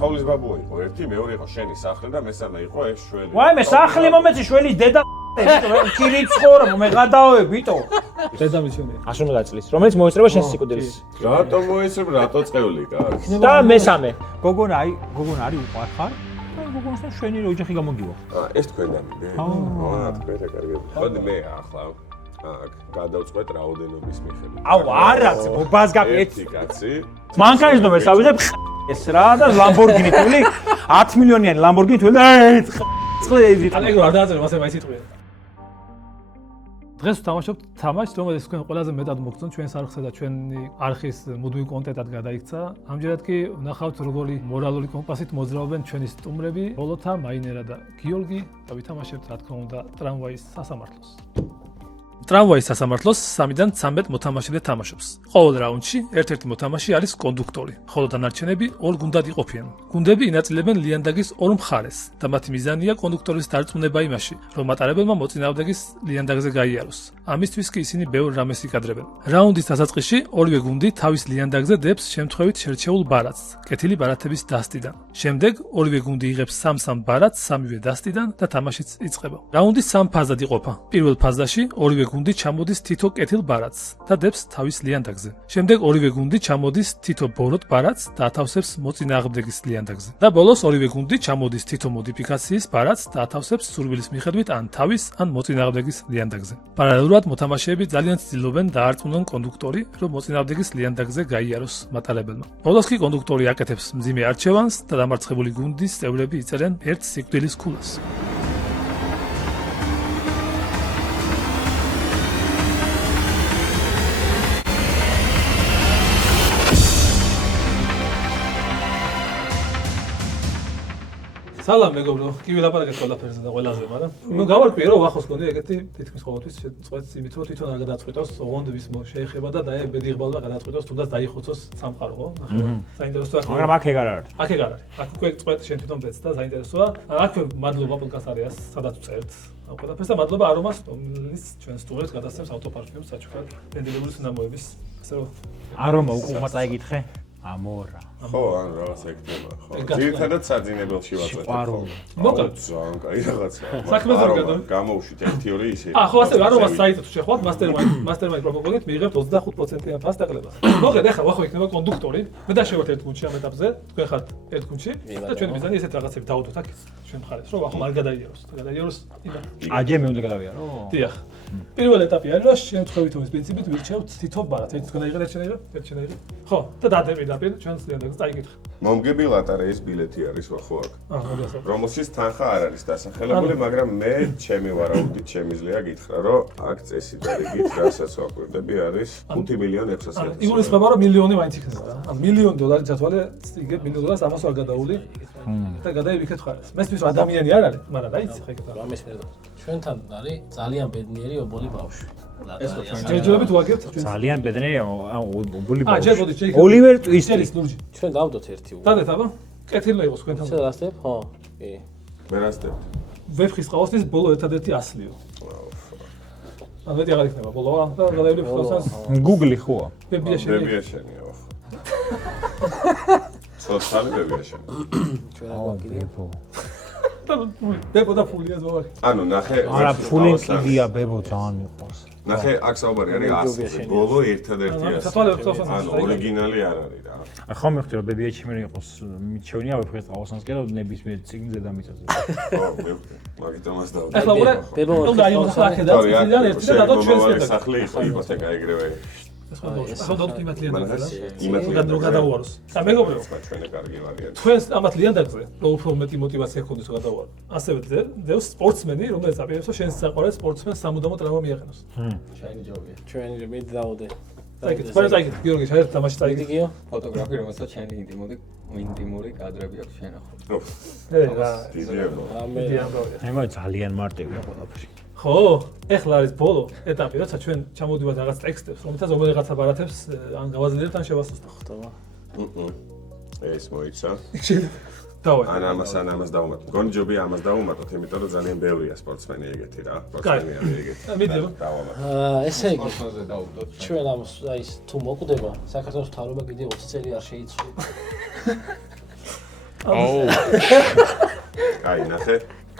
თოვლის ბაბუა იყო ერთი, მეორე იყო შენი სახლი და მესამე იყო ეს შველი. ვაიმე, სახლი მომეცი შველი დედა ქირი ცხოვრობ, მე გადავე ბიტო. დედამის შენია. 150 წლის, რომელიც მოეწრება შენ სიკვდილის. რატო მოეცრება, რატო წეული გაქვს? და მესამე. გოგონა არის უყარხარ? გოგონასთან შვენი ოჯახი გამოგივა. ეს თქვენ დამიდე? თქვენ რა კარგია. ხოდი მე ახლა აქ გადავწყვეტ რაოდენობის მიხედვით. აუ არა, ბობას ერთი კაცი. მანქანის ნომერს ავიღებ ეს რა და ლამბორგინი თვლი 10 მილიონიანი ლამბორგინი თვლი და წყლები. ალეგრო არ დააწერე, მასე მაინც იტყვია. დღეს ვთამაშობთ თამაშს, რომელიც თქვენ ყველაზე მეტად მოგწონთ ჩვენს არხსა და ჩვენი არხის მუდმივ კონტენტად გადაიქცა. ამჯერად კი ვნახავთ როგორი მორალური კომპასით მოძრაობენ ჩვენი სტუმრები, ბოლოთა, მაინერა და გიორგი და ვითამაშებთ რა თქმა უნდა ტრამვაის სასამართლოს. ტრამვაის სასამართლოს 3-დან 13 მოთამაშე თამაშობს. ყოველ რაუნდში ერთ-ერთი მოთამაშე არის კონდუქტორი, ხოლო დანარჩენები ორ გუნდად იყოფიან. გუნდები ინაწილებენ ლიანდაგის ორ მხარეს და მათი მიზანია კონდუქტორის დარწმუნება იმაში, რომ მატარებელმა მოწინააღმდეგის ლიანდაგზე გაიაროს. ამისთვის კი ისინი ბევრ რამეს იკადრებენ. რაუნდის დასაწყისში ორივე გუნდი თავის ლიანდაგზე დებს შემთხვევით შერჩეულ ბარათს, კეთილი ბარათების დასტიდან. შემდეგ ორივე გუნდი იღებს 3-3 ბარათს სამივე დასტიდან და თამაშიც იწყება. რაუნდი 3 ფაზად იყოფა. პირველ ფაზაში ორივე გუნდი ჩამოდის თითო კეთილ ბარათს და დებს თავის ლიანდაგზე. შემდეგ ორივე გუნდი ჩამოდის თითო ბოროტ ბარათს და ათავსებს მოწინააღმდეგის ლიანდაგზე. და ბოლოს ორივე გუნდი ჩამოდის თითო მოდიფიკაციის ბარათს და ათავსებს სურვილის მიხედვით ან თავის ან მოწინააღმდეგის ლიანდაგზე. პარალელურად მოთამაშეები ძალიან ცდილობენ დაარწმუნონ კონდუქტორი, რომ მოწინააღმდეგის ლიანდაგზე გაიაროს მატარებელმა. ბოლოს კი კონდუქტორი აკეთებს მძიმე არჩევანს და დამარცხებული გუნდის წევრები იწერენ ერთ სიკვდილის ქულას. სალამ მეგობრო, კი ვილაპარაკეთ ყველაფერზე და ყველაზე, მაგრამ ნუ გავარკვიე რომ ახოს გონი ეგეთი თითქმის ყოველთვის წვეთს იმით რომ თვითონ არ გადაწყვიტოს ოღონდ ვის შეეხება და ბედიღბალმა გადაწყვიტოს თუნდაც დაიხოცოს სამყარო, ხო? საინტერესოა. მაგრამ აქ ეგ არ არის. აქ ეგ არ არის. აქ უკვე წვეთ შენ თვითონ ბეც და საინტერესოა. აქ მადლობა პოდკასტ არიას, სადაც წერთ. ყველაფერს და მადლობა არომას, რომელიც ჩვენ სტუმრებს გადასცემს ავტოპარფიუმს საჩუქრად პენდელებული სინამოების. ასე რომ არომა უკუღმა წაიგითხე? ამორა. ხო, ან რაღაც ეკნება, ხო. ძირითადად საძინებელში ვაწვეთ. მოკლედ, ძალიან კაი რაღაცა. საქმეზე გადავ. გამოვშვით 1-2 ისე. ხო, ასე არომას საიტად შეხვალთ მასტერმაინდ პროპაგანდით მიიღებთ 25%-იან ფასდაკლებას. მოკლედ, ახლა ვახო იქნება კონდუქტორი. მე დაშევართ ერთ გუნდში ამ ეტაპზე. თქვენ ხართ ერთ გუნდში და ჩვენ მიზანი ესეთ რაღაცები დავუდოთ აქ ჩვენ მხარეს, რომ ვახო არ გადაიაროს. გადაიაროს იმან. აჯე მე უნდა გადავიარო. დიახ. პირველ ეტაპი არის რომ შემთხვევითობის პრინციპით ვირჩევთ თითო ბარათს. ერთ თქვენ აიღეთ, ერთ შენ აიღეთ, ერთ შენ აიღეთ. ხო, და დაპირდაპირ ჩვენს ლიანდაგს დაიგეთ. მომგებილად არა ეს ბილეთი არის ხო აქ. მოგესალმებით. რომელშიც თანხა არ არის დასახელებული, მაგრამ მე ჩემი ვარაუდით შემიძლია გითხრა, რომ აქ წესი და რიგით რასაც ვაკვირდები არის 5,600,000. იგულისხმება რომ მილიონი მაინც იქნება რა. ან მილიონ დოლარი ჩათვალე, იგებ მილიონ დოლარს ამას არ გადაული. და გადაივიქეთ ხარეს. მესმის ადამიანი არ არის, მაგრამ დაიცი ხა ეკეთება. რამეს მერდა. ჩვენთან არის ძალიან ბედნიერი ობოლი ბავშვი. ეს ხო ჯერჯერობით ვაგებთ ჩვენ. ძალიან ბედნიერი ობოლი ბავშვი. ჯერ მოდი შეიძლება. ოლივერ ტვისტის ლურჯი. ჩვენ დავდოთ ერთი უ. დადეთ აბა? კეთილი იყოს თქვენთან. შენ რასტებ? ხო. კი. მე რასტებ? ვეფხის ყავოსნის ბოლო ერთადერთი ასლიო. ან მეტი აღარ იქნება ბოლოა და გადაივლებ ხალხს. გუგლი ხოა. ბებია შენი. ბებია შენი, ხო. სოციალი ბებია შენი. ჩვენ არ გვაქვს. ბებო და ფულია ზოგადად. ანუ ნახე, არა ფული კიდია ბებო ძალიან მიყვარს. ნახე, აქ საუბარი არის 100. ბოლო ერთადერთი 100. ანუ ორიგინალი არ არის რა. ახლა მეხტი რომ ბებია ჩემი იყოს მიჩვენია ვეფხის ყავოსანს კი რომ ნებისმიერ წიგნზე დამიწაზე. ხო, მაგიტომას დავდო. ახლა უბრალოდ ბებო უნდა იყოს ახლა და ერთი და დადო ჩვენს კეთილს. სახლი იყო იპოთეკა ეგრევე. ახლა დადოთ იმათ ლიანდაგზე. იმათ რომ გადავუაროს. და მეგობრებო, ჩვენი კარგი ვარიანტი. თქვენს ამათ ლიანდაგზე რომ უფრო მეტი мотиваცია გქონდეს რომ გადავუარო. ასევე დევს სპორტსმენი, რომელიც აპირებს რომ შენ საყვარელ სპორტსმენს სამუდამო ტრავმა მიაყენოს. შენი ჯობია. ჩვენი მე დავდე. წაიგეთ, გიორგი, საერთოდ თამაში წაიგეთ. გიო? ფოტოგრაფი, რომელსაც შენი ინტიმური კადრები აქვს შენახული. რა. მე ძალიან მარტივია ყველაფერი. ხო, ეხლა არის ბოლო ეტაპი, როცა ჩვენ ჩამოვდივართ რაღაც ტექსტებს, რომელთაც რომელიღაცა ბარათებს ან გავაძლიერებთ ან შევასუსტოთ. ხტომა. ეს მოიცა. დავაი. ან ამას დავუმატოთ. მგონი ჯობია ამას დავუმატოთ, იმიტომ რომ ძალიან ბევრია სპორტსმენი ეგეთი რა. სპორტსმენი არის ეგეთი. მიდება. ესე იგი, ფოტოზე დავუდოთ. ჩვენ ამას აი თუ მოკვდება, საქართველოს მთავრობა კიდე 20 წელი არ შეიცვლება. აუ აი ნახე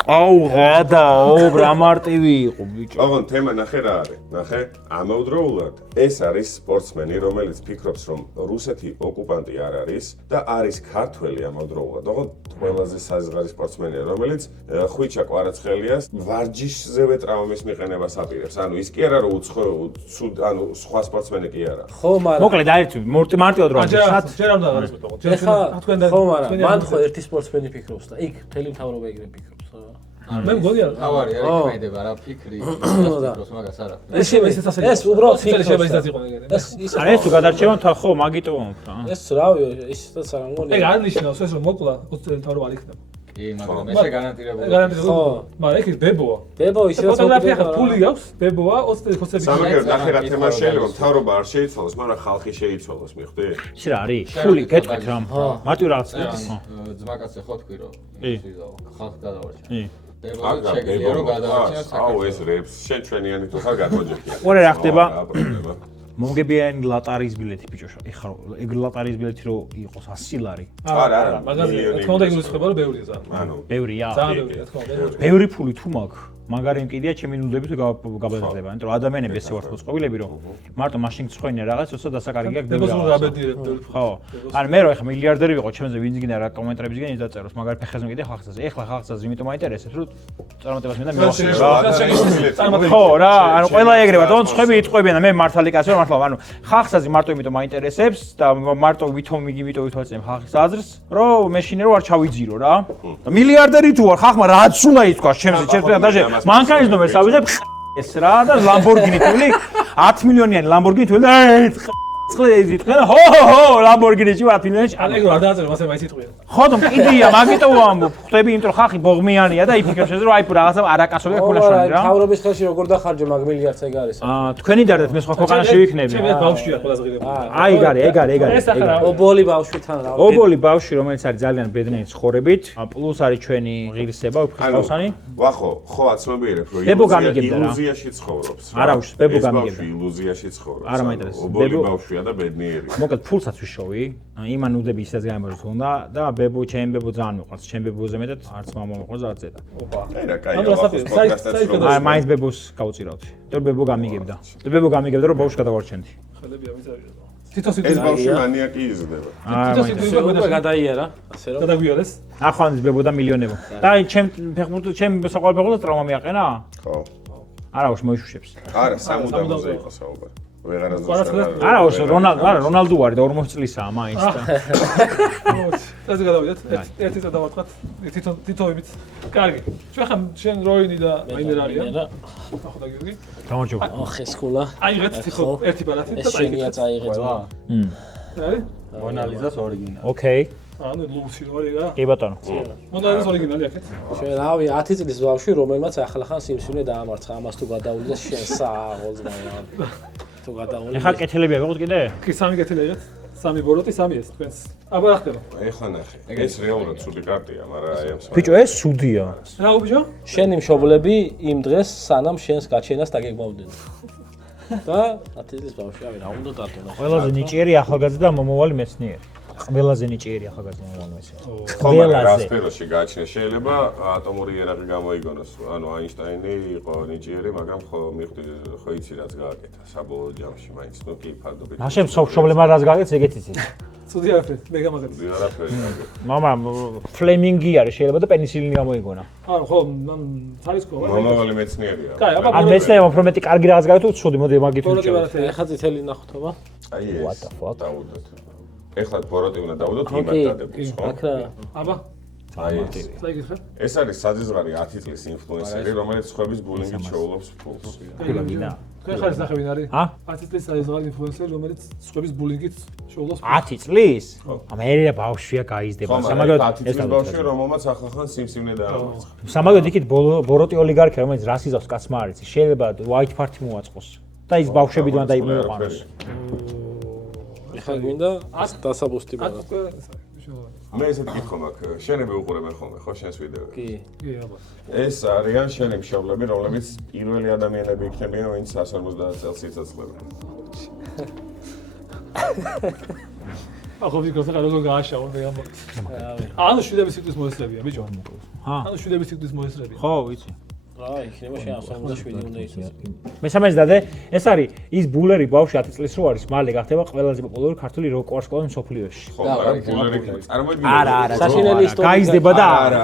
აუ გადაო რა მარტივი იყო ბიჭო ოღონ თემა ნახე რა არის ნახე ამავდროულად ეს არის სპორტსმენი რომელიც ფიქრობს რომ რუსეთი ოკუპანტი არ არის და არის ქართველი ამავდროულად ოღონ ყველაზე საზღარი სპორტსმენია რომელიც ხვიჩა კვარაცხელიას ვარჯიშზევე ტრავმის მიყენებას აპირებს ანუ ის კი არა რომ ანუ სხვა სპორტსმენი კი არა ხო მაგრამ მოკლედ აერთი მარტივად რა არის ჯერ არ უნდა აღარეს მეტყო ეხა ხო მაგრამ მან ხო ერთი სპორტსმენი ფიქრობს და იქ მთელი მთავრობა ეგრე ფიქრობს მე მგონი არა თავარი არ იქნებოდა რა ფიქრი ფიქრობს მაგას არა ეს უბრალოდ შეიძლება ისიც იყო ეგრე ის არა ეს თუ გადარჩევან თა ხო მაგიტო რა ეს რავი ისიც არ მგონი ეგ არ ნიშნავს ეს რომ მოკლა 20 წელი თავრობა არ იქნება კი მაგრამ ესე გარანტირებული ხო მაგრამ ეგ ის ბებოა ბებო ისე ფოტოგრაფია ხა ფული აქვს ბებოა 20 წელი ხოცები სამაგერ ნახე რა თემა შეიძლება მთავრობა არ შეიცვალოს მაგრამ ხალხი შეიცვალოს მიხვდი ის რა არის ფული გეტყვით რა მარტივ რაღაც ძმაკაცე ხო თქვი რომ ხალხ გადავარჩა კი ბებო შეგიძლია რომ გადავარჩინოს აუ ეს რეპს შენ ჩვენიანი თუ ხარ გაგოჯექია ორე რა ხდება რა პრობლემა მომგებიანი ლატარის ბილეთი ბიჭო ეხლა ეგ ლატარის ბილეთი რო იყოს 100 ლარი არა მაგაზე თქო და იგულისხმება რომ ბევრია ზა ანუ ბევრია ძალიან ბევრია თქო ბევრი ფული თუ მაქვს მაგარი მკიდია ჩემი ნუდებით გაბედდება იმიტომ რომ ადამიანები ესე ვარ წყობილები რომ მარტო მაშინ გწხვენია რაღაც როცა დასაკარგი აქვს ბებოს რო გაბედიერებ ბევრი ხო ან მე რო ეხლა მილიარდერი ვიყო ჩემზე ვინც გინდა რა კომენტარების გინდა ის დაწეროს მაგარი ფეხაზე მკიდია ხალხსაც ეხლა ხალხსაც იმიტომ აინტერესებს რომ წარმატებას მინდა მივახცე ხო რა ანუ ყველა ეგრევა თვითონ ხები იტყვებიან და მე მართალი კაცი ვარ მართლა ანუ ხალხსაც მარტო იმიტომ აინტერესებს და მარტო ვითომ ვითვალწებ ხალხის აზრს რომ მე შინე რო არ ჩავიძირო რა და მილიარდერი თუ ვარ ხალხმა რაც უნდა ითქვა ჩემზე დაჟე მანქანის ნომერს ავიღებ ეს რა და ლამბორგინი თვლი 10 მილიონიანი ლამბორგინი თვლი და წყლეიზი თქვენ ჰო ლამბორგინიში 10 მილიონი ან ეგ რა დააწერე მასე მაინც იტყვიან ხო და მკიდია მაგიტო ვამბობ ხვდები იმიტომ რომ ხალხი ბოღმიანია და იფიქრებს რომ აი რაღაცა არაკასოლია ქულაშვილი რა თავრობის ხელში როგორ დახარჯო მაგ მილიარდს ეგ არის თქვენი დარდეთ მე სხვა ქვეყანაში ვიქნები ჩემი ბავშვია ყველაზე ღირებული აი ეგ არის ობოლი ბავშვთან რა ობოლი ბავშვი რომელიც არის ძალიან ბედნიერი ცხოვრებით პლუს არის ჩვენი ღირსება უფრთხილსანი ვახო ხო აცნობიერებ რომ ბებო გამიგებდა რა ილუზიაში ცხოვრობს არა უშ ბებო გამიგებდა ილუზიაში ცხოვრობს არა მაინტერესებს ობოლი ბავშვია და ბედნიერი მოკლედ ფულსაც ვიშოვი იმან უდები ისაც გამარჯვოს უნდა და ბებო ჩემ ბებო ძალიან მიყვარს ჩემ ბებოზე მეტად არც მამა მიყვარს არც ზედა აი რა კაია ვახოს მაინც ბებოს გავუწირავდი და ბებო გამიგებდა და ბებო გამიგებდა რომ ბავშვს გადავარჩენდი ხელებია მიწავიდა თითო ეს ბავშვი მანიაკი იზრდება თითო სიტუაცია გადაიერა ასე რომ გადაგვიარეს ახლა ბებო და მილიონებო და აი ჩემ ფეხბურთი ჩემ საყოველთაო ფეხბურთს ტრავმა მიაყენა ხო არა უშ მოიშუშებს არა სამუდამოზე იყო საუბარი არა უშ რონალდო არის და 40 წლისაა მაინც და ასე გადავიდეთ ერთი წა დავარტყათ თითოებით კარგი ჩვენ ხა შენ როინი და მაინერ არიან ახლა და გიორგი გამარჯობა ხესკულა აიღეთ თითო ერთი ბარათი და შენია წაიღეთ არის მონალიზას ორიგინალი ოკეი ანუ ლუცი როი რა კი ბატონო მონალიზას ორიგინალი აქეთ შენ რავი 10 წლის ბავშვი რომელმაც ახლახან სიმსივნე დაამარცხა ამას თუ გადაუვიდა შენ სააღოლს და თუ გადაუვიდა ეხა კეთილები აღიღოთ კიდე კი სამი კეთილი აიღეთ სამი ბოროტი სამი ეს თქვენს აბა რა ხდება ეხლა ნახე ეს რეალურად ცუდი კარტია მაგრამ აი ამ ბიჭო ეს სუდია რა უბიჯო შენი მშობლები იმ დღეს სანამ შენს გაჩენას დაგეგმავდნენ და 10 წლის ბავშვი რავი რა უნდა დატოვო ყველაზე ნიჭიერი ახალგაზრდა და მომავალი მეცნიერი ყველაზე ნიჭიერი ახალგაზრდა მომავალი მეცნიერი ხო მაგრამ რა სფეროში გააჩნია შეიძლება ატომური იერარქია გამოიგონოს ანუ აინშტაინი იყო ნიჭიერი მაგრამ ხო მიხვდი ხო იცი რაც გააკეთა საბოლოო ჯამში მაინც ნუ კი ფარდობით მაშინ მშობლებმა რაც გააკეთეს ეგეც იცით ცუდი არაფერი მე გამაგეთ არაფერი მამა ფლემინგი არის შეიძლება და პენისილინი გამოიგონა არა ხო თარისკოა მომავალი მეცნიერია კაი აბა ან მეცნიერებმა უფრო მეტი კარგი რაღაც გააკეთო ცუდი მოდი მაგით ბოროტი ვიჩვენოთ ბარათი ეხა წითელი ნახოთობა აი ეს დაუდოთ ეხლა ბოროტი უნდა დაუდოთ იმათ დადებს ხო აკრა აბა აი ეს საიგეთ ეს არის საძიზღარი 10 წლის ინფლუენსერი რომელიც ხების ბულინგით შეულობს ფულს გინდა თქვენ ხარ ნახე ვინ არის ა 10 წლის საიზღარი ინფლუენსერი რომელიც სხვების ბულინგით შეულობს 10 წლის ამერია ბავშვია გაიზდება სამაგოდ 10 წლის ბავშვი რომელმაც ახახან სიმსივნე დაამარცხა სამაგოდ იქით ბოროტი ოლიგარქია რომელიც რას იზავს კაცმა არ იცი შეიძლება white party მოაწყოს და ის ბავშვები და იმოყვანოს ეხა გვინდა დასაბუსტი ბარა მე ესეთ კითხვა მაქვს შენები უყურებენ ხოლმე ხო შენს ვიდეოებს კი აბა ეს არიან შენი მშობლები რომლებიც პირველი ადამიანები იქნებიან ვინც 150 წელს იცოცხლება ახო ვიქროსა როგორ გააშავა მე ამ. ანუ შვიდების სიტყვის მოესწრებია ბიჭო. ანუ შვიდების სიტყვის მოესწრებია. ხო, ვიცი. რა, იქნება შენ 57 უნდა იყოს. მესამეზე დადე, ეს არის ის ბულერი ბავშვი 10 წლის რო არის, მალე გახდება ყველაზე პოპულარული ქართული როკ ვარსკვლავი მსოფლიოში. ხო, ბულერი წარმოიდგინე. არა, საშინელი ისტორია. გაიზრდება და არა.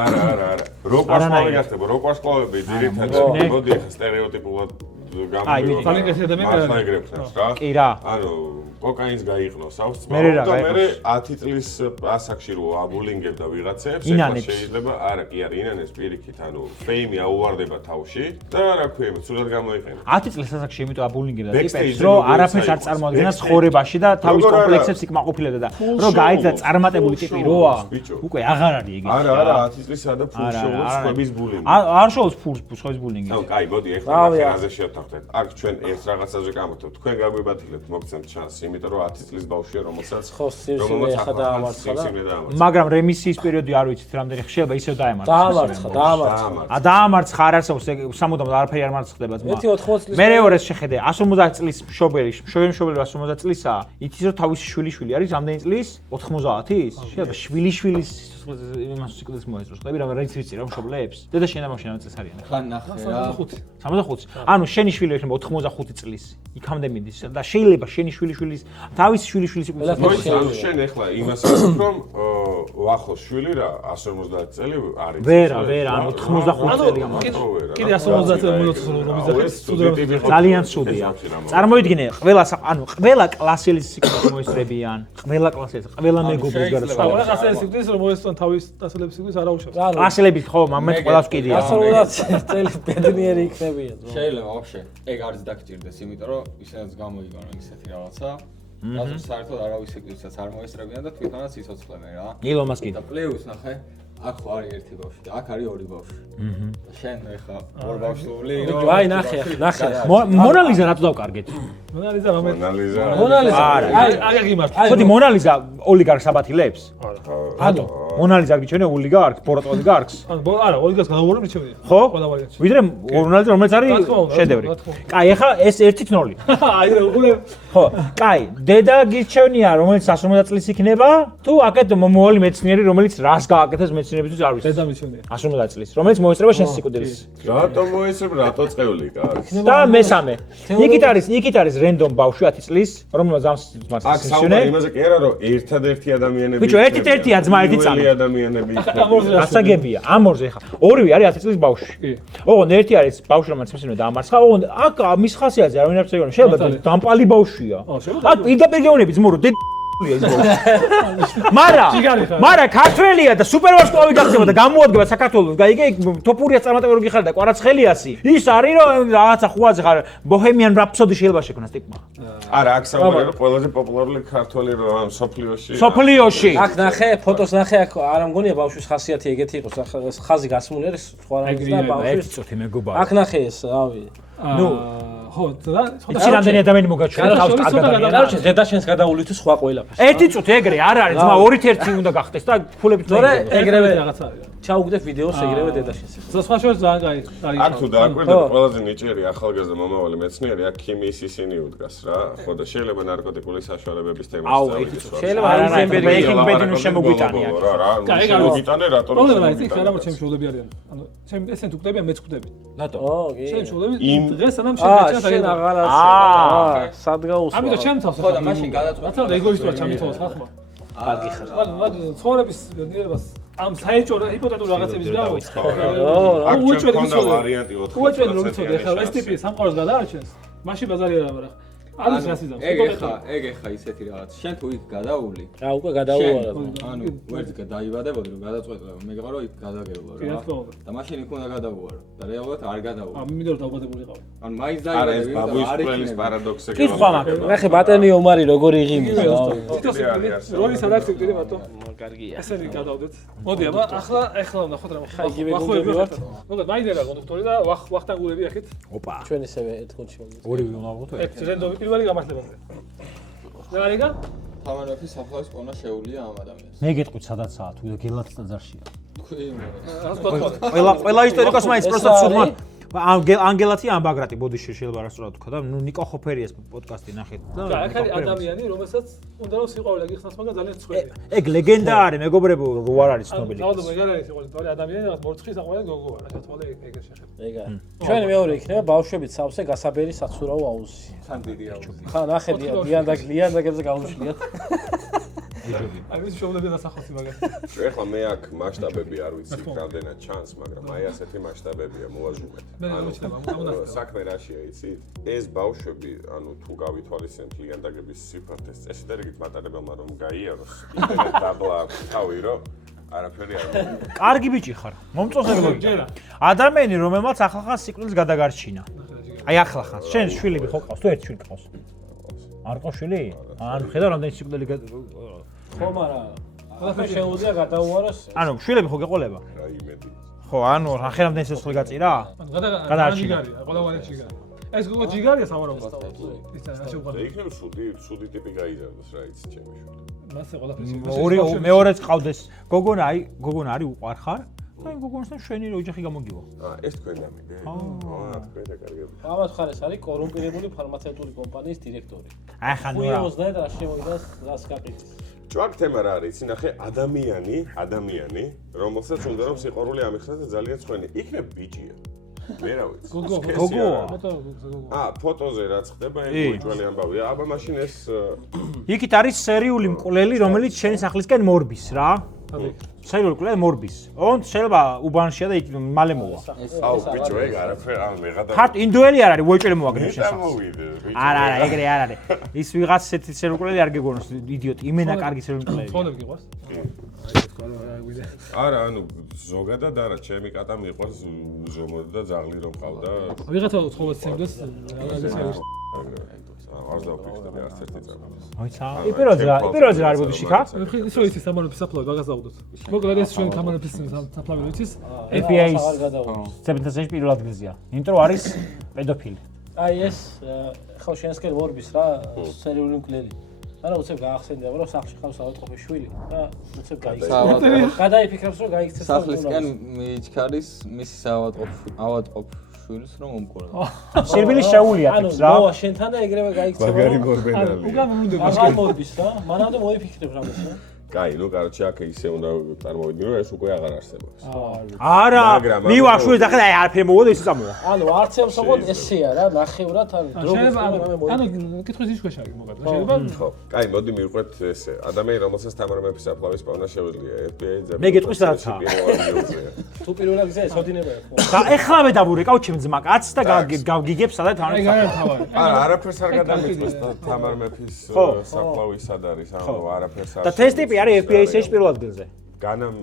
როკ ვარსკვლავი გახდება, როკ ვარსკვლავები ძირითადად მოდი ახლა სტერეოტიპულად გამოვიდა. ძალიან კეთილი ადამიანი მართლა ეგრევს რა. კი რა. ანუ კოკაინს გაიყნოს აქვს მე რა და მე გაიყნოს? 10 წლის ასაკში რო აბულინგებდა ვიღაცებს, ინანებს. შეიძლება არა, კი არა, ინანებს პირიქით, ანუ ფეიმი აუვარდება თავში და რა ქვია, ცუდად გამოიყენა. 10 წლის ასაკში იმიტომ აბულინგებდა Backstage-ზე ტიპებს, რომ როგორ არაფერს არ საერთოდ წარმოადგენდა Backstage- ცხოვრებაში და თავის როგორ არა? კომპლექსებს იქმაყოფილებდა და Full რომ გაიცა show-ს, წარმატებული full ტიპი show-ს, როა, ბიჭო. უკვე აღარ არის ეგეთი. არა, 10 წლისა და ფულ შოუს ხების ბულინგი. არ შოუს ფულს ხების ბულინგი. ნუ, კაი, მოდი ახლა რავია. ნახე შევთანხმდეთ. აქ ჩვენ ერთ რაღაცაზე გამოვთქვით. თქვენ გაგვიბათილებთ მოგცემთ ჩანსი, იმიტომ რომ 10 წლის ბავშვია, რომელსაც ხო, სიმსივნე ახლა დაამარცხა და მაგრამ რემისიის პერიოდი არ ვიცით რამდენი ხშირება ისევ დაემარცხა. დაამარცხა. დაამარცხა არ არსებობს სამუდამოდ არაფერი არ მარცხდება ძმა. ერთი 80 წლის მე მეორეს შეხედე 150 წლის მშობელი 150 წლისაა. იცის რომ თავისი შვილიშვილი არის რამდენი წლის? 90-ის? შეიძლება შვილიშვილის იმას სიკვდილს მოეწოს. ხდები რა რაიც ვიცი რა მშობლებს. დედა შენ და მამაშენ ამ წელს არიან. ხან ნახე რა 65. ანუ შენი შვილი იქნება 85 წლის. იქამდე მიდის და შეიძლება შენი შვილიშვილის თავისი შვილიშვილის სიკვდილს მოიცა, ანუ შენ ახლა იმას ვთქვი, რომ ვახოს შვილი რა 150 წელი არის. ვერა, ანუ 85 წელი გამოვიდა. კიდე 150 წელი მოიწოს რომ იზახეს. ძალიან ცუდია. წარმოიდგინე, ყველა კლასელის სიკვდილს მოესწრებიან. ყველა კლასელის, ყველა მეგობრის გარდა. ყველა კლასელის სიკვდილს რომ მოესწრონ თავის დასალების სიკვდილს არ აუშავს. კლასელები ხო, მამეთ ყველას ვკიდია. 150 წელი ბედნიერი იქნებიან. შეიძლება ვაფშე ეგ არც დაგჭირდეს, იმიტომ რომ ისედაც გამოიგონო ისეთი რაღაცა. რადგან საერთოდ არავის სიკვდილსაც არ მოესწრებიან და თვითონაც იცოცხლებენ რა. ილონ მასკი. და პლეუს ნახე, აქ ხო არის ერთი ბავშვი და აქ არის ორი ბავშვი. შენ ეხა ორ ბავშვული რომ აი ნახე. მონალიზა რატო დავკარგეთ? მონალიზა მომენტ. მონალიზა. აი გიმართლა. ხოდი მონალიზა ოლიგარქს აბათილებს? ანუ მონალიზა არ გიჩვენე ოლიგარქს, ბოროტ ოლიგარქს? ანუ არა, ოლიგას გადავუყურებ მიჩვენია. ხო? ყველა ვარიანტი. ვიდრე მონალიზა რომელიც არის შედევრი. კაი, ახლა ეს 1-0. აი რა უყურებ. ხო, კაი, დედა გიჩვენია რომელიც 150 წლის იქნება, თუ აკეთ მომავალი მეცნიერი რომელიც რას გააკეთეს მეცნიერებისთვის არ ვიცი. დედა მიჩვენია. 150 წლის, რომელიც მოესწრება შენს სიკვდილს. რატო მოესწრებ, რატო წეული გაქვს? და მესამე. იქით არის რენდომ ბავშვი 10 წლის, რომელმაც ამ აქ მას საუბარი იმაზე კი არა, რომ ერთადერთი ადამიანები ბიჭო, ერთია ძმა, ერთი წამი. ადამიანები იქნება. გასაგებია, ამორზე ხა. ორივე არის 10 წლის ბავშვი. ოღონდ ერთი არის ბავშვი, რომელიც მოსინო დაამარცხა, ოღონდ აქ მის ხასიათზე არ ვინ არ წეგონა, შეიძლება დამპალი ბავშვია. აქ პირდაპირ გეუბნები ძმურო, მარა ქართველია და სუპერვარსკვლავი გახდება და გამოადგება საქართველოს. გაიგე, თოფურია წარმატებული გიხარ და კვარაცხელიასი. ის არის რომ რაღაცა ხუაზე ხარ ბოჰემიან რაფსოდი შეიძლება შექმნას ტიპმა. არა, აქ საუბარია რომ ყველაზე პოპულარული ქართველი რომ სოფლიოში. სოფლიოში. აქ ნახე, ფოტოს ნახე, აქ არ ამგონია ბავშვის ხასიათი ეგეთი იყოს. ხაზი გასმული არის სხვა რამის და ბავშვის. წუთი მეგობარი. აქ ნახე ეს, რავი. ნუ ხო, და იცი რამდენი ადამიანი მოგაჩვენა თავს კარგად. კაროჩე, დედა შენს გადაული თუ სხვა ყველაფერს. ერთი წუთი ეგრე არ არის, ძმა 2-1 უნდა გახდეს და ფულებით თორე ეგრევე რაღაც არის. ჩაუგდებ ვიდეოს ეგრევე დედა შენს. სხვა შორის ძალიან კაი. აქ თუ დააკვირდეთ ყველაზე ნიჭიერი ახალგაზრდა მომავალი მეცნიერი აქ ქიმიის ისინი უდგას რა. ხო და შეიძლება ნარკოტიკული საშუალებების თემას ერთი წუთი. შეიძლება Heisenberg-ი ნუ შემოგვიტანია. რა, შემოგიტანე რატო რომ პრობლემა არის, იქ რა მოჩემ შეულები არიან. ანუ ჩემ ესენ თუ კვდებიან მეც კვდები. რატო? ო, კი. შენ შეულები დღეს ანამ შენ შენ აღარ აღარ არის. სად გაუსვა. ამიტომ ჩემ თავს ხო და მაშინ გადაწყვეტ. რათა ეგოისტია ჩემითხოვს ხახმა. კარგი ხარ. ანუ ცხოვრების ნიერებას ამ საერთო ჰიპოთეტურ რაღაცების გამო. აქ უეჭველი ჩვენ ვიცოდი. ვარიანტი 80%. უეჭველი რომ ვიცოდი, ახლა ეს ტიპი სამყაროს გადაარჩენს. მაშინ ბაზარი არ არა. არის რასიზმი. ეგ ეხა ისეთი რაღაც. შენ თუ იქ გადაული. რა უკვე გადაუარა. ანუ ვერც დაიბადებოდი რომ გადაწყვეტე მეგონა რომ იქ გადაგეულა კი, რა რა. თქმა უნდა. და მაშინ იქ უნდა გადაუარო. და რეალურად არ გადაუარო. მინდა რომ დაუღადებული იყავ. ანუ მაინც არა ეს დაიბადები ბაბუის პროელის პარადოქსი. კითხვა მაქვს. ნახე ბატონი ომარი როგორი იღიმის. როლის არ აქვს ტიპი ბატონ. კარგია. ესენი გადავდეთ. მოდი აბა ახლა ვნახოთ რა ხა იგივე ვახოები გუნდები ვართ. მოგეთ მაინერა კონდუქტორი და ვახტანგულები ახეთ. ოპა. ჩვენ ისევე ერთ გუნდში მოვიდეთ. ორივე უნდა ვაღოთ. ეგ რენდომი პირველი გამართლებაზე. რა რიგა? თავანაფის საფლავის პოვნა შეუულია ამ ადამიანს. მე გეტყვით სადაცაა თუ გელაც ტაძარშია. თქვი რას გქონდა? ყველა ისტორიკოსმა ის პროსტა ცუდმა ანგელაცი ამბაგრატი ბოდიში შეიძლება არასწორად თქვა და ნუ ნიკო ხოფერიას პოდკასტი ნახეთ და აქ არის ადამიანი, რომელსაც უნდა რომ სიყვარული გიხსნას, მაგრამ ძალიან ცხვერი. ეგ ლეგენდა არის, მეგობრებო, რო არ არის ცნობილი. ალბათ ეგ არის სიყვარული, თორე ადამიანი რაღაც მორცხი საყვარელი გოგო არა, თორე ეგ შეხედა. ეგ არის. ჩვენი მეორე იქნება ბავშვებით სავსე გასაბერი საცურაო აუზი. თან დიდი აუზი. ხა ნახე დიანდაგებზე გაუშვლიათ. აი ეს შეუძლებელი დასახოსი მაგას. ეხლა მე აქ მასშტაბები არ ვიცი რამდენად ჩანს, მაგრამ აი ასეთი მასშტაბებია მოვაჟუმეთ. საქმე რაშია იცით? ეს ბავშვები, ანუ თუ გავითვალისწინებთ ლიანდაგების სიფართეს წესი და რიგით მატარებელმა რომ გაიაროს, იმდენად დაბლა აქვს თავი, რომ არაფერი არ მოხდება. კარგი ბიჭი ხარ. მომწონს ლოგიკა. ადამიანი, რომელმაც ახლახან სიკვდილს გადაგარჩინა. აი ახლახან. შენ შვილი ხო ყავს? თუ ერთ შვილი ყავს? არ ყავს შვილი? ან ხედავ რამდენი სიკვდილი ხო, მაგრამ ყველაფერი შეუძლია გადაუაროს. ანუ შვილები ხო გეყოლება? რა იმედი. ხო, ანუ ახლა რამდენი სიცოცხლე გაწირა? გადაარჩინა. ყველა ვარიანტი. ეს გოგო ჯიგარია სავარაუდოდ. ის ასე უყურე. იქნებ სუდი ტიპი გაიზარდოს რა იცი ჩემი შვილი. მასე ყველაფერი. ორი მეორეც ყავდეს. გოგონა არის უყარხარ? და იმ გოგონასთან შვენი ოჯახი გამოგივა. ეს თქვენ დამიდე? თქვენ და კარგია. ამათ ხარეს არის კორუმპირებული ფარმაცევტული კომპანიის დირექტორი. აი ხა ნუ რა. 90 რა შემოვიდა რას გაკეთეს. ჭვაკ თემა რა არის? ნახე, ადამიანი, რომელსაც უნდა რომ სიყვარული ამიხსნას და ძალიან ცხენი. იქნებ ბიჭია. მე რა ვიცი. გოგოა. ფოტოზე რაც ხდება, ეგ უჯველი ამბავია. აბა მაშინ ეს იქით არის სერიული მკვლელი, რომელიც შენი სახლისკენ მორბის რა. სერიული მკვლელი მორბის. შეიძლება უბანშია და იქ მალე მოვა. აუ ბიჭო, ეგ არაფერ ამ ვეღადა. ხართ ინდუელი არ არის, უეჭველი მოაგრებს შენ სახლს. მოვიდე, ბიჭო. არა, ეგრე არ არის. ის ვიღაც ესეთი სერიული მკვლელი არ გეგონოს, იდიოტი. იმენა კარგი სერიული მკვლელი. ფონები გიყვარს? არა, ანუ ზოგადად არა, ჩემი კატა მიყვარს უზომოდ და ძაღლი რომ ყავდა. ვიღაცა ცხოველს ცემდეს, რაღაცა არის. არ დავფიქრდი არც ერთი წამი. აიცა, პირველად რა არის ბოდიში ხა? ისო იცის სამარობის საფლავი, მაგას დავუდოთ. მოკლედ ეს ჩვენ სამარობის საფლავი ვიცის. FBI-ის ცებინთასეში პირველ ადგილზეა. იმიტომ რომ არის პედოფილი. აი ეს ხო შენსკენ ვორბის რა სერიული მკვლელი. არა უცებ გაახსენდება რომ სახლში ყავს ავადმყოფი შვილი და უცებ გაიქცეს. გადაიფიქრებს რომ გაიქცეს სახლისკენ მიჩქარის მისი ავადმყოფ შვილს რომ უმკურა. სერბილის შეულიათებს რა. ანუ შენთან და ეგრევე გაიქცება. მაგარი გორბენალი. უგან უნდა აღარ მორბის რა. მანამდე მოიფიქრებ რამეს რა. კაი, ნუ კაროჩე აქ ისე უნდა წარმოვიდგინო, რომ ეს უკვე აღარ არსებობს. არა, მივაშვი და ხა არაფერი მოვიდა ისე წამოვა. ანუ არც ემსოგოთ ესეა რა, ნახევრად ან ანუ კითხვის ის ქვეშ არის მოგად. შეიძლება ხო. კაი, მოდი მივყვეთ ესე. ადამიანი, რომელსაც თამარ მეფის საფლავის პოვნა შეუძლია, FBI ძაბა. მე გეტყვის რაცა. თუ პირველ რიგზე ეცოდინებაა ხო. და ეხლა მე დაბურეკავ ჩემ ძმა კაცს და გიგებს სადაც აი თამარ. გაერთავარი. არა, არაფერს არ გადამიწევს თამარ მეფის საფლავის სად არის, ანუ არაფერს არ. და ეს ტიპი არის FBI-ში პირველ ადგილზე. განამ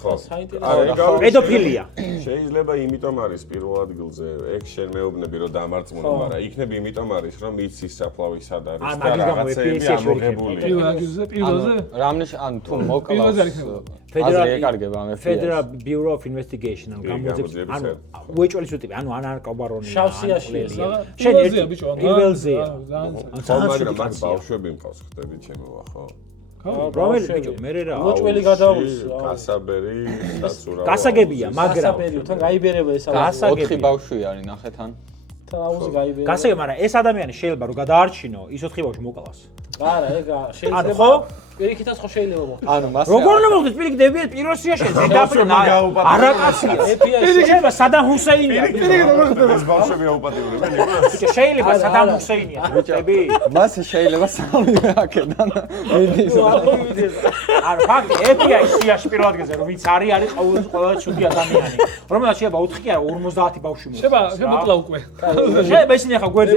ხო. საინტერესო პედოფილია. შეიძლება იმიტომ არის პირველ ადგილზე, ეგ შენ მეუბნები რომ დამარწმუნო, მაგრამ იქნებ იმიტომ არის რომ იცის საფლავი სად არის და რაღაცეები ამოღებულია. პირველ ადგილზე, პირველზე? რამნიშ ან თუ მოკლავს პირველზე არ იქნება. აზრი ეკარგება ამ Federal Bureau of Investigation ანუ გამოძებს ანუ უეჭველი ტიპი ანუ ანარკობარონი შავსიაშია. შენ პირველზეა ბიჭო, პირველზეა. მაგრამ მაგ ბავშვები მყავს ხდები ჩემოა ხო? რომელი ბიჭო მე რა მოჭველი გადაუს გასაბერი საცურაო გასაგებია მაგრამ გასაბერიოთან გაიბერება ეს გასაგებია. 4 ბავშვი არის ნახეთან აუზი გაიბერება გასაგებია მაგრამ ეს ადამიანი შეიძლება რომ გადაარჩინო ის 4 ბავშვი მოკლავს არა ეგ შეიძლება ანუ ხო პირიქითაც ხო შეიძლება მოხდეს ანუ მას როგორ უნდა მოხდეს პირიქით პირველ სიაში ზედაპირ არაკაცია შეიძლება სადამ ჰუსეინია ეს ბავშვები აუპატიურებენ იმას ბიჭო შეიძლება სადამ ჰუსეინია ბიჭები მას შეიძლება სამივე აქედან მიდის არა ფაქტი FBI სიაში პირველ ადგილზე რომ ვინც არის ყველა ჩუდი ადამიანი რომელსაც შეიძლება 4 კი არა 50 ბავშვი მოხდეს შეიძლება მოკლა უკვე. შეიძლება ისინი ახლა გვერდზე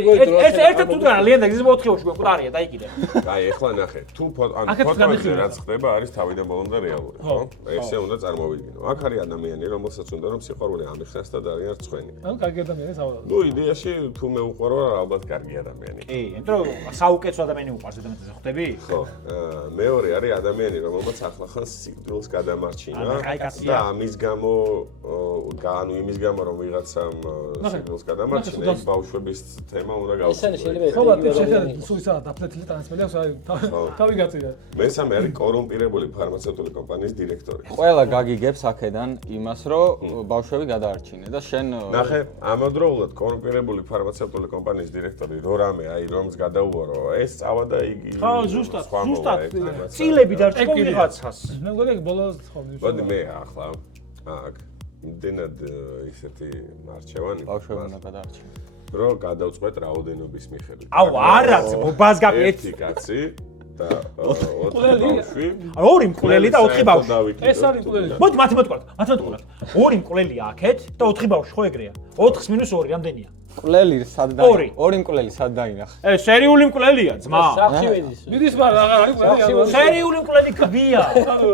ერთ თუ რა ლიანდა გიზმ 4 ბავშვი გვყარია დაიკიდე აი ეხლა ნახე თუ ფოტოზე რაც ხდება არის თავიდან ბოლომდე რეალური ხო ესე უნდა წარმოვიდგინო აქ არის ადამიანი რომელსაც უნდა რომ სიყვარული ამიხსნას და ძალიან რცხვენი ანუ კარგი ადამიანი საუბრობ. ნუ იდეაში თუ მე უყვარო ალბათ კარგი ადამიანი კი იმიტომ რომ საუკეთესო ადამიანი უყვარს ზედამეტზე ხვდები ხო მეორე არის ადამიანი რომელმაც ახლახან სიკვდილს გადამარჩინა და ამის გამო ანუ იმის გამო რომ ვიღაცამ სიგნალს გადამარჩინა, ეს ბავშვების თემა უნდა გავუსწრო. ესენი შეიძლება ხომა შეიძლება სულ ისა დაფლეთილი ტრანსფერია, თავი გაწია. მესამე არის კორუმპირებული ფარმაცევტული კომპანიის დირექტორი. ყველა გაგიგებს აქედან იმას, რომ ბავშვები გადაარჩინე და შენ ნახე, ამავდროულად კორუმპირებული ფარმაცევტული კომპანიის დირექტორი რორამე, აი რომს გადაუვარო, ეს წავა და იგი ხო, ზუსტად წილები დარჩა ვიღაცას. მე მგონი ბოლოს ხოლმე მოდი მე ახლა აქ იმდენად ისეთი მარჩევანი ბავშვები უნდა გადაარჩინე. რო გადავწყვეტ რაოდენობის მიხედვით. აუ არა, ბაზ გაკეთე. ერთი კაცი და 4 ბავშვი. ორი მკვლელი და 4 ბავშვი. ეს არის მკვლელი. მოდი მათემატიკურად. ორი მკვლელია აქეთ და 4 ბავშვი ხო ეგრეა? 4-ს - 2 რამდენია? მკვლელი სად დაინახე? ორი მკვლელი სად დაინახე? სერიული მკვლელია, ძმა. სახში ვედის. მიდის მაგრამ აღარ არის მკვლელი. სერიული მკვლელი ქვია.